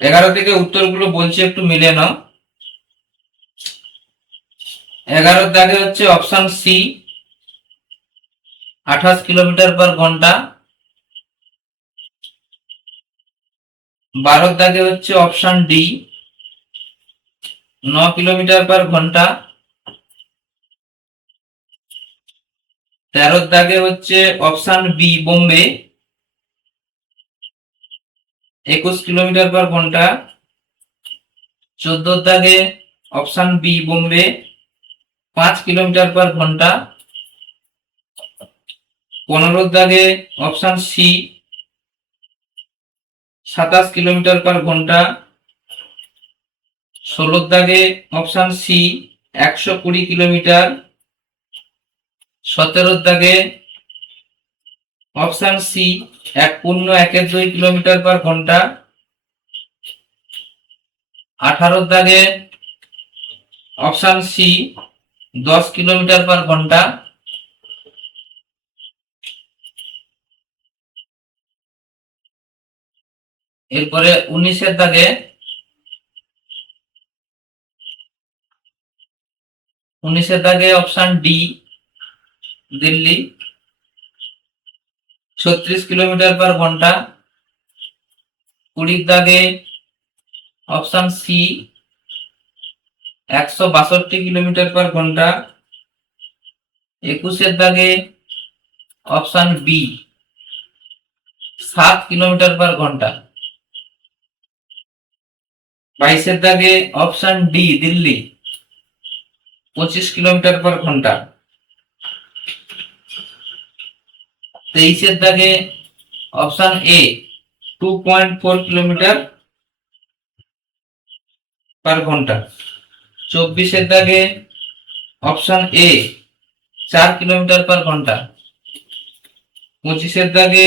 11 থেকে উত্তরগুলো বলছি, একটু মিলিয়ে নাও। 11 দাগে হচ্ছে অপশন সি, 28 কিলোমিটার/ঘন্টা। 12 দাগে হচ্ছে অপশন ডি, 9 কিলোমিটার/ঘন্টা। 13 দাগে হচ্ছে অপশন বি, বোম্বে, 21 কিলোমিটার/ঘন্টা। 14 দাগে অপশন বি, বোম্বে, 5 কিলোমিটার/ঘন্টা। 15 দাগে অপশন সি, 27 কিলোমিটার/ঘন্টা। 16 দাগে অপশন সি, 120 কিলোমিটার। 17 দাগে অপশন সি, 1.12 কিলোমিটার/ঘন্টা। 18 দাগে অপশন সি, 10 কিলোমিটার/ঘন্টা। এরপরে 19 দাগে 19-এর দাগে option D Delhi 36 kilometre per ঘন্টা। 20-এর দাগে অপশন সি 162 কিলোমিটার পার ঘন্টা। 21-এর দাগে অপশন বি 7 কিলোমিটার পার ঘন্টা। 22-এর দাগে option D Delhi 25 kilometre per ঘন্টা। 23-এর দাগে অপশন এ 2.4 কিলোমিটার পার ঘন্টা। 24-এর দাগে অপশন এ 4 কিলোমিটার পার ঘন্টা। 25-এর দাগে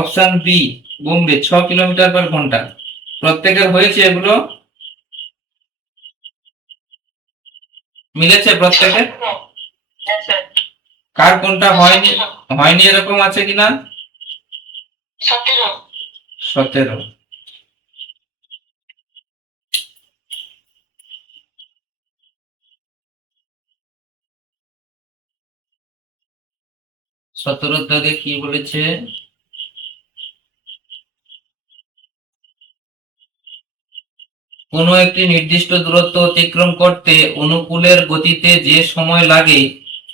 অপশন বি বোম্বে 6 কিলোমিটার পার ঘন্টা। প্রত্যেকের হয়েছে এগুলো? মিলেছে প্রত্যেকের? হ্যাঁ স্যার। কার কোনটা হয়নি হয়নি এরকম আছে কিনা? 17। 17। সতেরোর দাগে কি বলেছে? কোনো একটি নির্দিষ্ট দূরত্ব অতিক্রম করতে অনুকূলের গতিতে যে সময় লাগে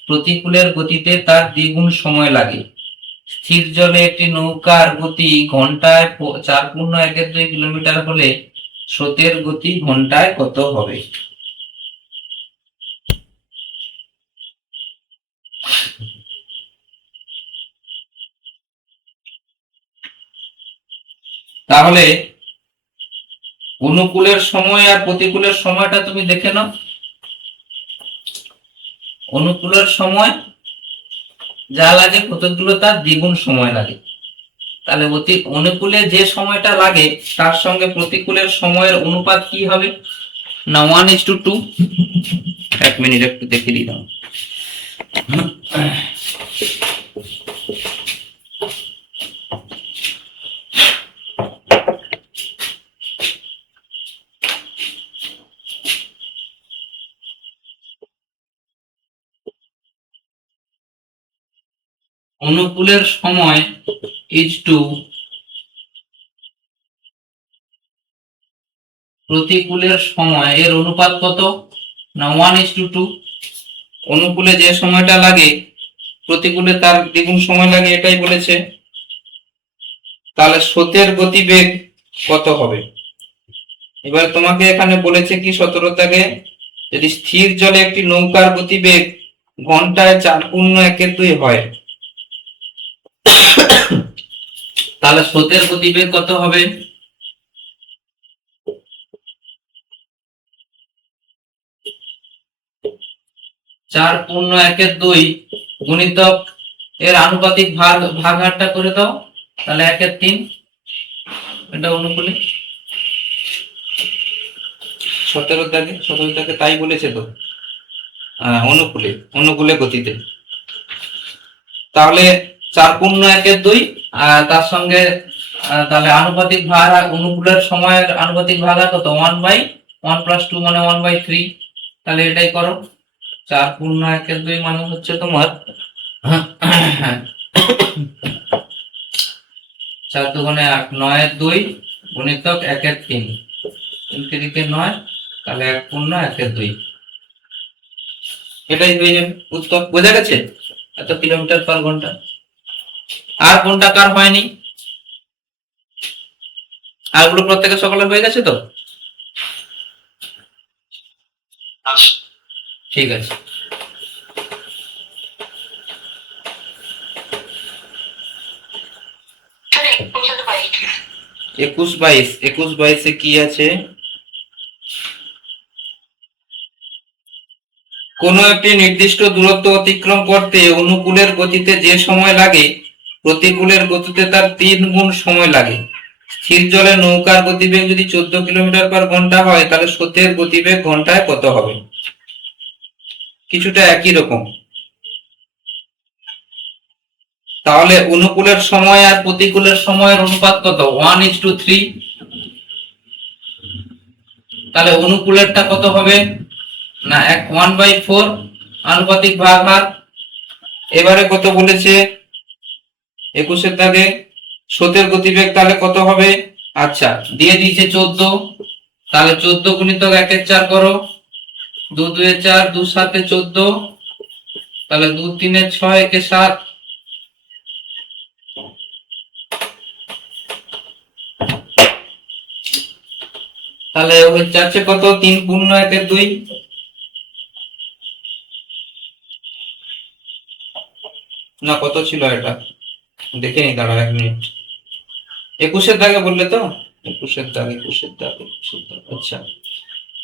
প্রতিকূলের গতিতে তার দ্বিগুণ সময় লাগে। স্থির জলে একটি নৌকার গতি ঘন্টায় 4.12 কিলোমিটার হলে স্রোতের গতি ঘন্টায় কত হবে? তাহলে অনুকূলের সময় আর প্রতিকূলের সময়টা তুমি দেখে নাও। অনুকূলের সময় যা লাগে কতগুলো তার দ্বিগুণ সময় লাগে। তাহলে অনুকূলে যে সময়টা লাগে তার সঙ্গে প্রতিকূলের সময়ের অনুপাত কি হবে? না 1:2। 1 মিনিট একটু দেখে দিলাম। অনুকূলের সময় ইজ টু প্রতিকূলের সময় এর অনুপাত কত? না 1:2। অনুকূলে যে সময়টা লাগে প্রতিকূলে তার দ্বিগুণ সময় লাগে, এটাই বলেছে। তাহলে স্রোতের গতিবেগ কত হবে? এবার তোমাকে এখানে বলেছে কি 17 দাগে, যদি স্থির জলে একটি নৌকার গতিবেগ ঘন্টায় 4.12 হয় তাহলে স্রোতের গতিবেগ কত হবে? চার পূর্ণ 1/2 গুণিতক এর আনুপাতিক ভাগহারটা করে দাও, তাহলে 1/3। এটা অনুকূলে 17 দাগে তাই বলেছে তো। অনুকূলে গতিতে তাহলে 4.12 আর তার সঙ্গে তাহলে আনুপাতিক ভার অনুকূলের সময়ের আনুপাতিক ভাগ কত? 1/1 + 2 মানে 1/3। তাহলে এটাই করো। 4.12 মানে হচ্ছে তোমার 4 দুগুণে 8, 9/2 গুণিতক 1/3। 3 9, তাহলে 1.12। এটাই হয়ে যাবে উত্তর। বোঝা গেছে? এত কিলোমিটার পার ঘন্টা। আর কোনটা কার হয়নি? আরগুলো প্রত্যেকের সকলের হয়ে গেছে তো? ঠিক আছে। একুশ বাইশে কি আছে? কোনো একটি নির্দিষ্ট দূরত্ব অতিক্রম করতে অনুকূলের গতিতে যে সময় লাগে প্রতিকূলের গতিতে তার 3 গুণ সময় লাগে। স্থির জলে নৌকার গতিবেগ যদি 14 কিলোমিটার পার ঘন্টা হয় তাহলে স্রোতের গতিবেগ ঘন্টায় কত হবে? কিছুটা একই রকম। তাহলে অনুকূলের সময় আর প্রতিকূলের সময়ের অনুপাত কত? 1:3। তাহলে অনুকূলেরটা কত হবে? না 1/4 আনুপাতিক ভাগ হার। এবারে কত বলেছে 21-এর দাগে স্রোতের গতিবেগ তাহলে কত হবে? আচ্ছা দিয়ে দিয়েছে 14, তাহলে 14 গুণিতক 1/4 করো, 2 2 4, 2 7 14, তাহলে 2 3 6, 1 7। তাহলে যাচ্ছে কত 3 পূর্ণ 1 2। না কত ছিল এটা দেখে নি, দাঁড়া 1 মিনিট। 21-এর দাগে বললে তো? 21-এর দাগে, 21-এর দাগে, 21-এর দাগে। আচ্ছা,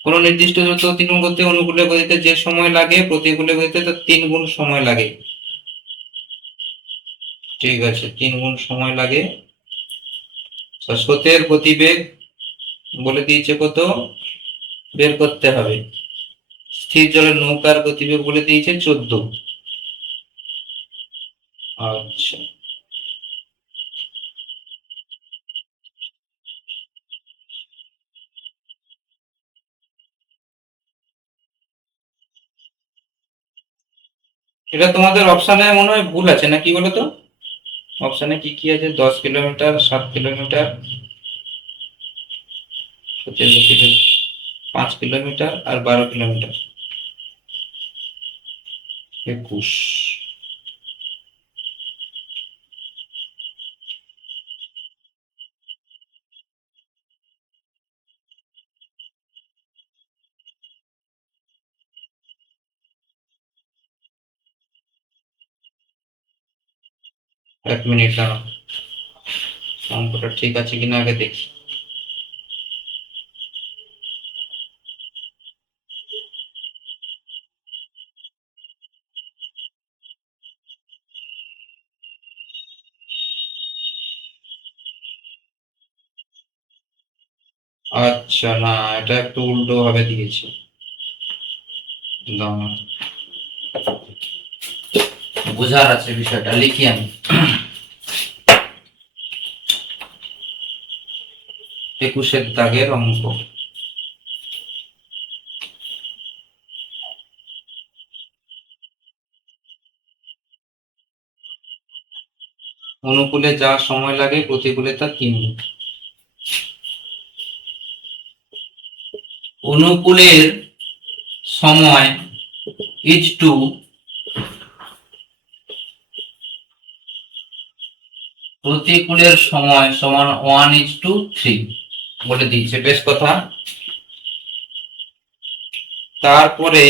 কোন নির্দিষ্ট দ্রুত 3 গুণ করতে অনুকূলে গতিতে যে সময় লাগে প্রতিকূলে গতিতে তো 3 গুণ সময় লাগে। ঠিক আছে, 3 গুণ সময় লাগে। স্রোতের গতিবেগ বলে দিয়েছে কত বের করতে হবে। স্থির জলের নৌকার গতিবেগ বলে দিয়েছে 14। আচ্ছা, এটা তোমাদের অপশনে মনে হয় ভুল আছে না কি বলো তো? অপশনে কি কি আছে? 10 কিলোমিটার, 7 কিলোমিটার, স্রোতের গতিবেগ 5 কিলোমিটার আর 12 কিলোমিটার। 21। 1 মিনিট দাঁড়াও, অঙ্কটা ঠিক আছে কিনা আগে দেখি। আচ্ছা, না এটা একটু উল্টো ভাবে দিয়েছে। দাঁড়াও, বোঝার আছে বিষয়টা, লিখি আমি। 21-এর দাগের অঙ্ক। অনুকূলে যা সময় লাগে প্রতিকূলে তা 3 গুণ। অনুকূলের সময় ইজ টু প্রতিকূলের সময় সমান 1:3 বলে দিচ্ছে, বেশ কথা। তারপরে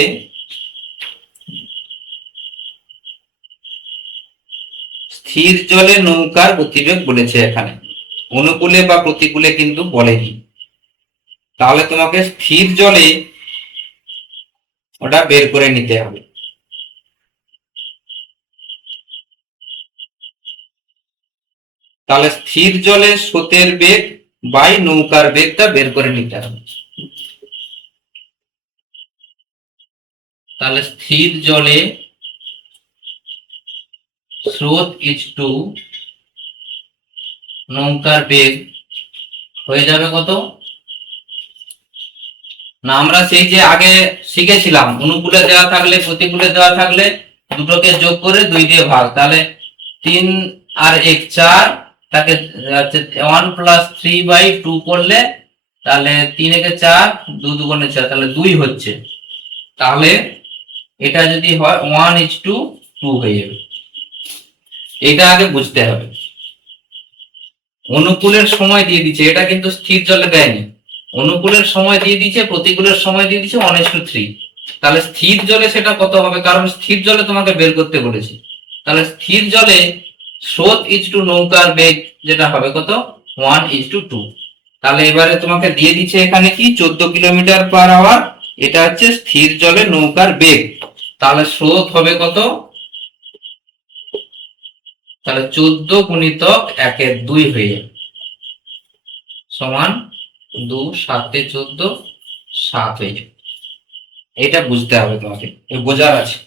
স্থির জলে নৌকার গতিবেগ বলেছে এখানে, অনুকূলে বা প্রতিকূলে কিন্তু বলেনি। তাহলে তোমাকে স্থির জলে ওটা বের করে নিতে হবে। তাহলে স্থির জলে স্রোতের বেগ বাই নৌকার বেগটা বের করে নিতে হবে। তাহলে স্থির জলে স্রোত ইজ টু নৌকার বেগ হয়ে যাবে কত না, আমরা সেই যে আগে শিখেছিলাম অনুকূলে দেওয়া থাকলে প্রতিকূলে দেওয়া থাকলে দুটোকে যোগ করে 2 দিয়ে ভাগ, তাহলে 3 আর 1 4, তাকে 1 + 3/2 করলে তাহলে 3 একে 4, 2 2 4, তাহলে 2 হচ্ছে। তাহলে এটা যদি হয় 1:2 হয়ে যাবে। এটা আগে বুঝতে হবে। অনুকূলের সময় দিয়ে দিচ্ছে, এটা কিন্তু স্থির জলে দেয়নি। অনুকূলের সময় দিয়ে দিচ্ছে, প্রতিকূলের সময় দিয়ে দিচ্ছে 1:3। তাহলে স্থির জলে সেটা কত হবে, কারণ স্থির জলে তোমাকে বের করতে বলেছি। তাহলে স্থির জলে স্রোত ইজ টু নৌকার বেগ যেটা হবে কত 1:2। তাহলে এবারে তোমাকে দিয়ে দিচ্ছে এখানে কি 14 কিলোমিটার/আওয়ার, এটা হচ্ছে স্থির জলে নৌকার বেগ। তাহলে স্রোত হবে কত, তাহলে 14 গুণিতক 1/2 হয়ে যাবে সমান 2 7 14 7 হয়ে যাবে। এটা বুঝতে হবে তোমাকে, বোঝার আছে।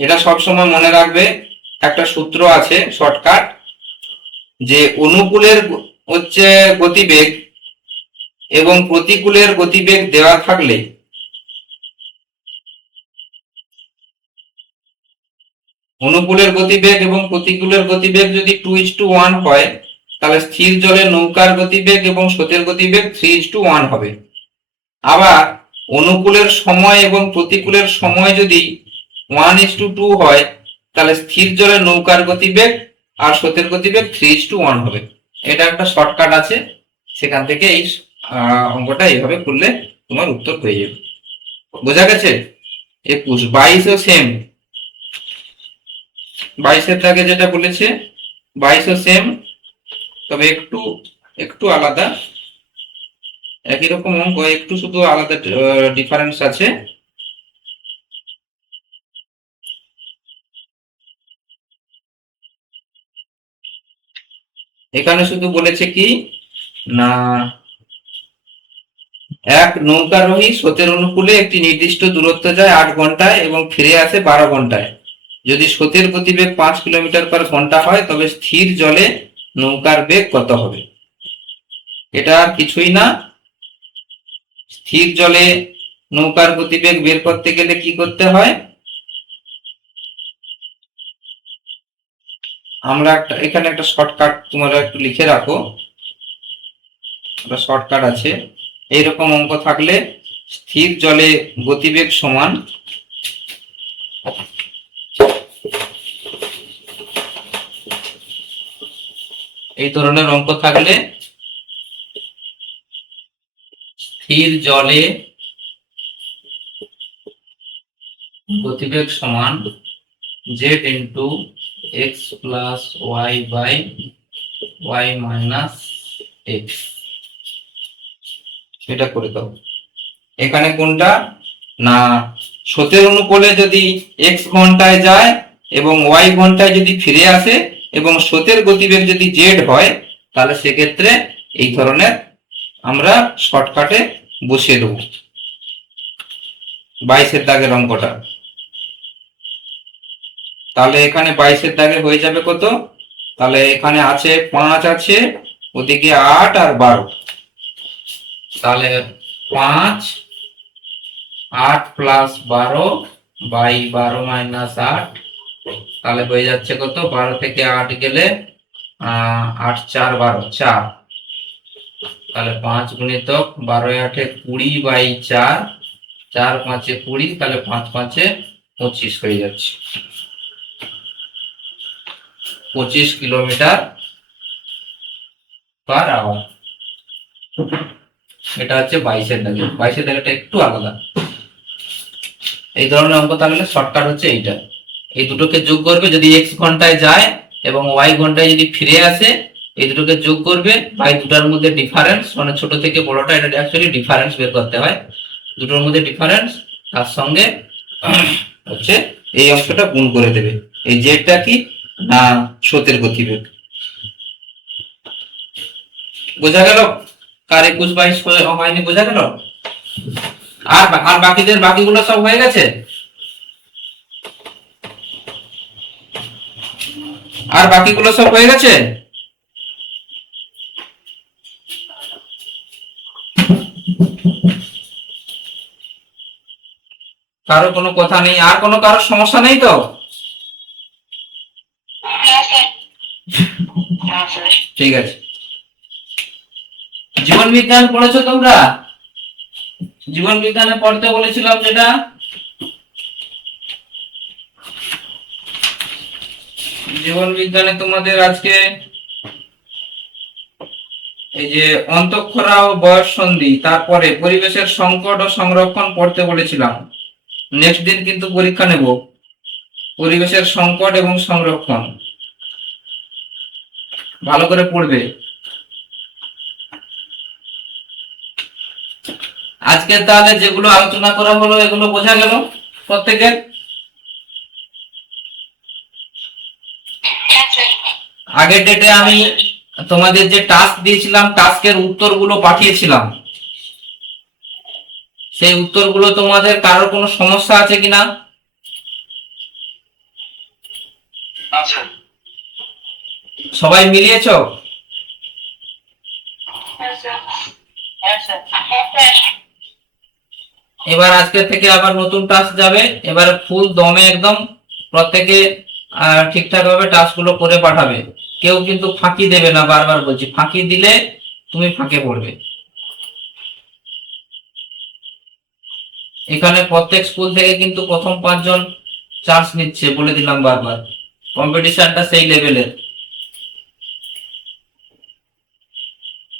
এটা সবসময় মনে রাখবে, একটা সূত্র আছে শর্টকাট, যে অনুকূলের হচ্ছে গতিবেগ এবং প্রতিকূলের গতিবেগ দেওয়া থাকলে অনুকূলের গতিবেগ এবং প্রতিকূলের গতিবেগ যদি 2:1 হয়, তাহলে স্থির জলে নৌকার গতিবেগ এবং স্রোতের গতিবেগ 3:1 হবে। আবার অনুকূলের সময় এবং প্রতিকূলের সময় যদি 1:2 হয়, তাহলে স্থির জলে নৌকার গতিবেগ আর স্রোতের গতিবেগ 3:1 হবে। এটা একটা শর্টকাট আছে, সেখান থেকে এই অঙ্কটা এইভাবে করলে তোমার উত্তর হয়ে যাবে। বোঝা গেছে? 21, 22ও সেম। 22-এর দাগে যেটা বলেছে 22ও সেম, তবে একটু একটু আলাদা। একই রকম অঙ্ক, একটু শুধু আলাদা ডিফারেন্স আছে। এখানে শুধু বলেছে কি না, এক নৌকারোহী স্রোতের অনুকূলে একটি নির্দিষ্ট দূরত্ব যায় 8 ঘন্টায় এবং ফিরে আসে 12 ঘন্টায়। যদি স্রোতের গতিবেগ 5 কিলোমিটার/ঘন্টা হয়, তবে স্থির জলে নৌকার বেগ কত হবে? এটা আর কিছুই না, স্থির জলে নৌকার গতিবেগ বের করতে গেলে কি করতে হয়, আমরা এখানে একটা শর্টকাট তোমরা একটু লিখে রাখো, একটা শর্টকাট আছে। এইরকম অঙ্ক থাকলে স্থির জলে গতিবেগ সমান এই ধরনের অঙ্ক থাকলে স্থির জলে গতিবেগ সমান z into x plus y by y minus x. এটা করে দাও। এখানে কোনটা না, স্রোতের অনুকূলে যদি x ঘন্টায় যায় এবং y ঘন্টায় যদি ফিরে আসে এবং স্রোতের গতিবেগ যদি z হয়, তাহলে সেক্ষেত্রে এই ধরনের আমরা শর্টকাটে বসিয়ে দেবো 22-এর দাগের অঙ্কটা। তাহলে এখানে 22-এর দাগে হয়ে যাবে কত, তাহলে এখানে আছে 5 আছে, ওদিকে 8 আর 12, তাহলে 5 8 প্লাস 12 বাই 12 মাইনাস 8, তাহলে হয়ে যাচ্ছে কত, 12 থেকে 8 গেলে 8 4 12 4, তাহলে 5 গুণিতক 12 8 20 বাই 4, 4 5 20, তাহলে 5 5 25 হয়ে যাচ্ছে, 25 কিলোমিটার/আওয়ার। এটা হচ্ছে 22-এর দাগে। 22-এর দাগেটা একটু আলাদা। এই ধরনের অঙ্ক থাকলে শর্টকাট হচ্ছে এইটা, এই দুটোকে যোগ করবে, যদি x ঘন্টায় যায় এবং y ঘন্টায় যদি ফিরে আসে, এই দুটোকে যোগ করবে, বাই দুটার মধ্যে ডিফারেন্স, মানে ছোট থেকে বড়টা, এটা অ্যাকচুয়ালি ডিফারেন্স বের করতে হয়, দুটোর মধ্যে ডিফারেন্স, তার সঙ্গে হচ্ছে এই অংশটা গুণ করে দেবে। এই জেডটা কি না, স্রোতের গতিবেগ। বোঝা গেল? কার 21 22 হয়নি, বোঝা গেল? আর আর বাকিগুলো সব হয়ে গেছে? আর বাকিগুলো সব হয়ে গেছে? কারো কোনো কথা নেই? আর কোনো কারো সমস্যা নেই তো? ঠিক আছে। জীবন বিজ্ঞান পড়েছো তোমরা? জীবন বিজ্ঞানে পড়তে বলেছিলাম যেটা, জীবন বিজ্ঞানে তোমাদের আজকে এই যে অন্তঃক্ষরা ও বয়স সন্ধি, তারপরে পরিবেশের সংকট ও সংরক্ষণ পড়তে বলেছিলাম। নেক্সট দিন কিন্তু পরীক্ষা নেব, পরিবেশের সংকট এবং সংরক্ষণ, ভালো করে পড়বে। আজকে তাহলে যেগুলো আলোচনা করা হলো এগুলো বোঝা গেল প্রত্যেকের? আগের ডেটে আমি তোমাদের যে টাস্ক দিয়েছিলাম, টাস্কের উত্তরগুলো পাঠিয়েছিলাম, সেই উত্তরগুলো তোমাদের কারোর কোনো সমস্যা আছে কিনা? সবাই মিলিয়েছো? হ্যাঁ স্যার। এবার আজকে থেকে আবার নতুন টাস্ক যাবে, এবার ফুল দমে একদম প্রত্যেকে ঠিকঠাক ভাবে টাস্ক গুলো করে পাঠাবে। কেউ কিন্তু ফাঁকি দেবে না, বারবার বলছি, ফাঁকি দিলে তুমি ফাঁকে পড়বে। এখানে প্রত্যেক স্কুল থেকে কিন্তু প্রথম 5 জন চান্স নিচ্ছে, বলে দিলাম বারবার, কম্পিটিশনটা সেই লেভেলের,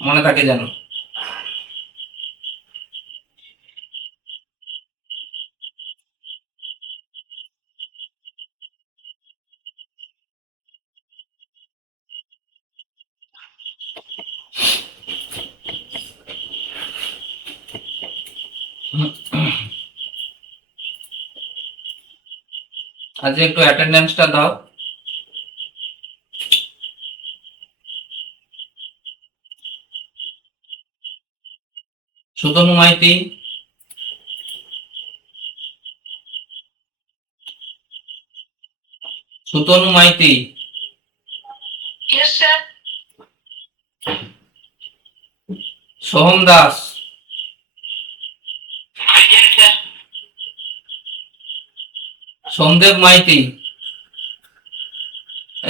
মনে থাকে যেন। আজকে একটু অ্যাটেন্ডেন্সটা দাও। Sutanu Maiti, Sutanu Maiti, yes sir. Soham Das, present sir. Somdeb Maiti.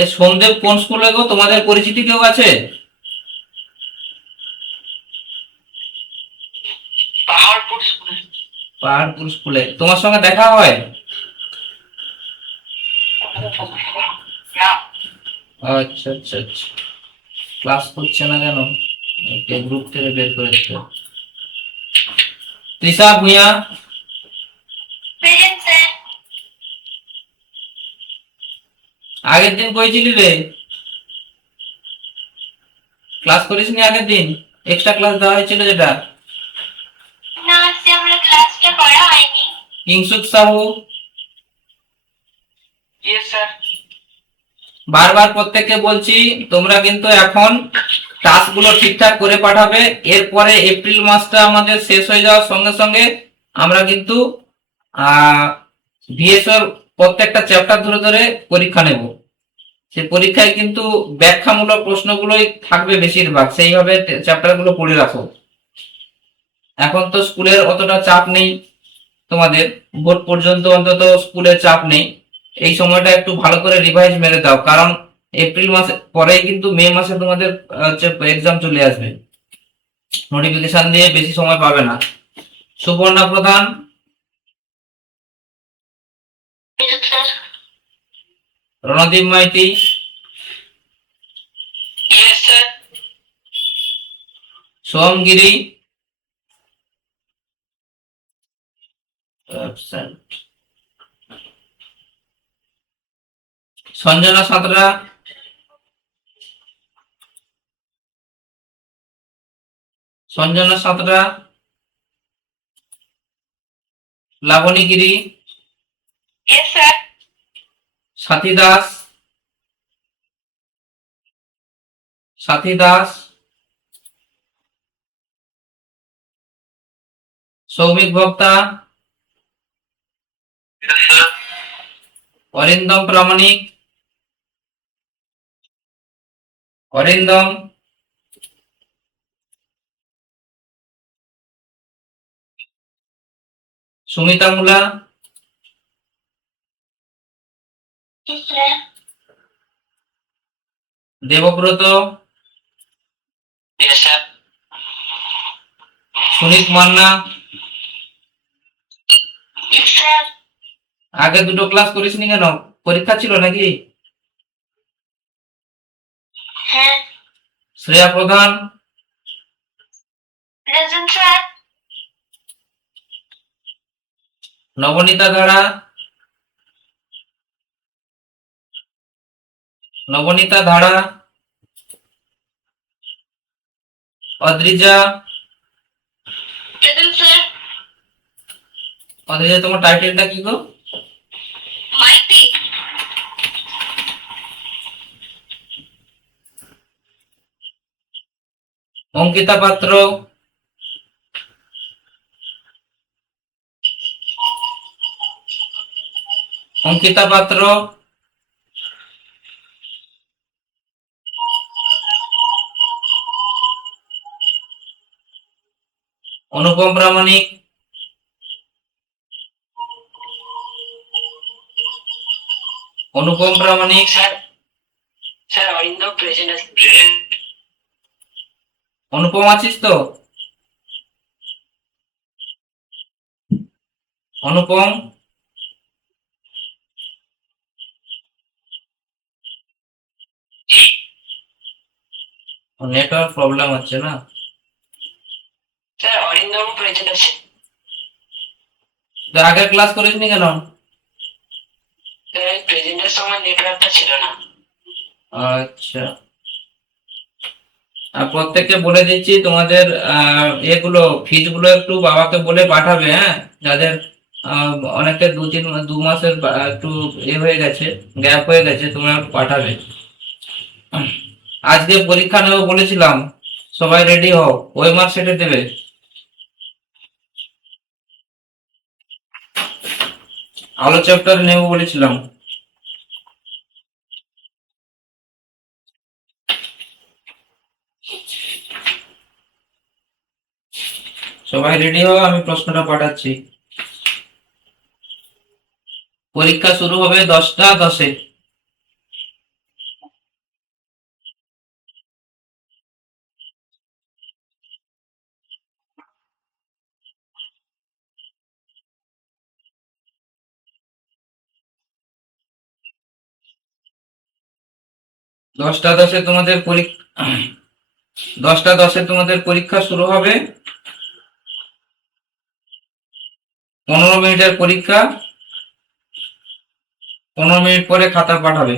এই সোমদেব কোন স্কুলে গো? তোমাদের পরিচিতি কেউ আছে? পাহাড়পুর স্কুলে। পাহাড়পুর স্কুলে তোমার সঙ্গে দেখা হয়? না। আচ্ছা আচ্ছা আচ্ছা, ক্লাস করছে না কেন? ওকে গ্রুপ থেকে বের করে দিতে। Trisha Bhuiyan, present sir. আগের দিন কইছিলি রে? ক্লাস করিসনি আগের দিন? এক্সট্রা ক্লাস দেওয়া হয়েছিল যেটা। না স্যার, আমরা ক্লাসটা করা হয়নি। Kingshuk Sahu, yes sir. বারবার প্রত্যেককে বলছি, তোমরা কিন্তু এখন টাস্ক গুলো ঠিকঠাক করে পাঠাবে। এরপরে এপ্রিল মাসটা আমাদের শেষ হয়ে যাওয়ার সঙ্গে সঙ্গে আমরা কিন্তু ভিএসওর প্রত্যেকটা চ্যাপ্টার ধরে ধরে পরীক্ষা নেব। সেই পরীক্ষায় কিন্তু ব্যাখ্যামূলক প্রশ্নগুলোই থাকবে বেশিরভাগ, সেইভাবে চ্যাপ্টার গুলো পড়ে রাখো। এখন তো স্কুলের অতটা চাপ নেই, তোমাদের বোর্ড পর্যন্ত অন্তত স্কুলের চাপ নেই। এই সময়টা একটু ভালো করে রিভাইজ মেরে দাও, কারণ এপ্রিল মাসে পরেই কিন্তু মে মাসে তোমাদের হচ্ছে এক্সাম চলে আসবে, নোটিফিকেশন দিয়ে বেশি সময় পাবে না। Subarna Pradhan, present sir. Ranadip Maiti, yes sir. Soham Giri, absent, Sanjana Santra, Sanjana Santra, Labani Giri, yes sir. Sathi Das, Sathi Das, Soumik Bhakta, yes sir. Arindam Pramanik, Arindam, Sumita Mula, yes sir. Debabrata, yes sir. Sunit Manna. Yes sir. আগে দুটো ক্লাস করিসনি কেন? পরীক্ষা ছিল নাকি? হ্যাঁ। শ্রেয়া প্রধান, প্রেজেন্ট স্যার। নবনীতা ধারা, নবনীতা ধারা, অদ্রিজা, প্রেজেন্ট স্যার। অদ্রিজা তোমার টাইটেলটা কি গো? মাইতি। অঙ্কিতা পাত্র, অঙ্কিতা পাত্র, অনুপম প্রামাণিক, অনুপম প্রামাণিক, স্যার স্যার অরিন্দম প্রেজেন্ট আছে। অনুপম আছিস তো? অনুপম, নেটওয়ার্ক প্রবলেম হচ্ছে না? স্যার অরিন্দম প্রেজেন্ট আছে। তো আগের ক্লাস করিসনি কেন? স্যার প্রেজেন্টের সময় নেটওয়ার্কটা ছিল না। আচ্ছা, আর প্রত্যেককে বলে দিচ্ছি তোমাদের এগুলো ফিজ গুলো একটু বাবাকে বলে পাঠাবে, হ্যাঁ? যাদের অনেকে 2-3 2 মাসের একটু হয়ে গেছে, গ্যাপ হয়ে গেছে, তোমরা একটু পাঠাবে। আজকে পরীক্ষা নেবো বলেছিলাম, সবাই রেডি হও, ওই মার্কশিটে দেবে। আলো চ্যাপ্টার নেবো বলেছিলাম। সবাই রেডি হও, আমি প্রশ্নটা পাঠাচ্ছি। পরীক্ষা শুরু হবে 10টা 10-এ। 10টা 10-এ তোমাদের পরীক্ষা, 10টা 10-এ তোমাদের পরীক্ষা শুরু হবে। 15 মিনিটের পরীক্ষা, 15 মিনিট পরে খাতা পাঠাবে।